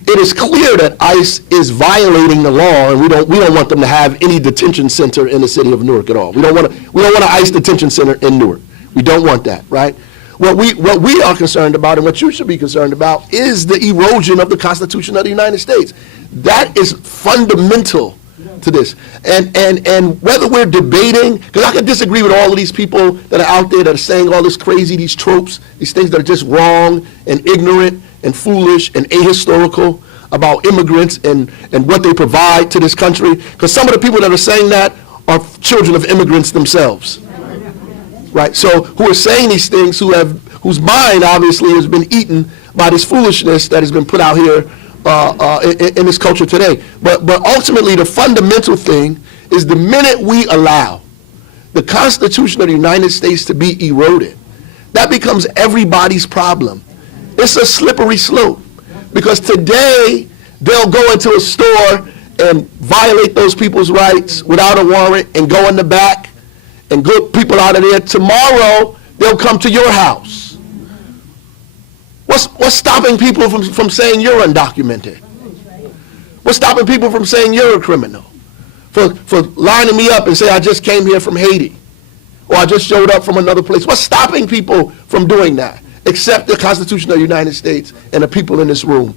it is clear that ICE is violating the law, and we don't want them to have any detention center in the city of Newark at all. We don't want an ICE detention center in Newark. We don't want that, right? What we are concerned about, and what you should be concerned about, is the erosion of the Constitution of the United States. That is fundamental to this. And whether we're debating, because I can disagree with all of these people that are out there that are saying all this crazy, these tropes, these things that are just wrong and ignorant and foolish and ahistorical about immigrants and what they provide to this country, because some of the people that are saying that are children of immigrants themselves, right? So who are saying these things, whose mind obviously has been eaten by this foolishness that has been put out here in this culture today. But ultimately, the fundamental thing is the minute we allow the Constitution of the United States to be eroded, that becomes everybody's problem. It's a slippery slope, because today they'll go into a store and violate those people's rights without a warrant and go in the back and get people out of there. Tomorrow they'll come to your house. What's stopping people from saying you're undocumented? What's stopping people from saying you're a criminal? For lining me up and say I just came here from Haiti, or I just showed up from another place. What's stopping people from doing that? Except the Constitution of the United States and the people in this room.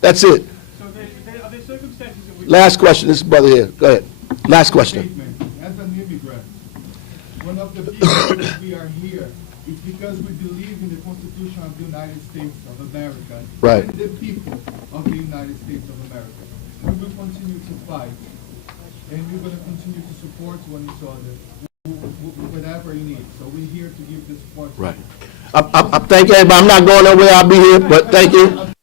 That's it. So are there circumstances in which... Last question, this brother here. Go ahead. Last question. As an immigrant, one of the reasons we are here is because we believe in the Constitution of the United States of America, Right. and the people of the United States of America. We will continue to fight, and we're going to continue to support one another, whatever you need. So we're here to give the support. Right. I thank everybody. I'm not going nowhere. I'll be here, but thank you.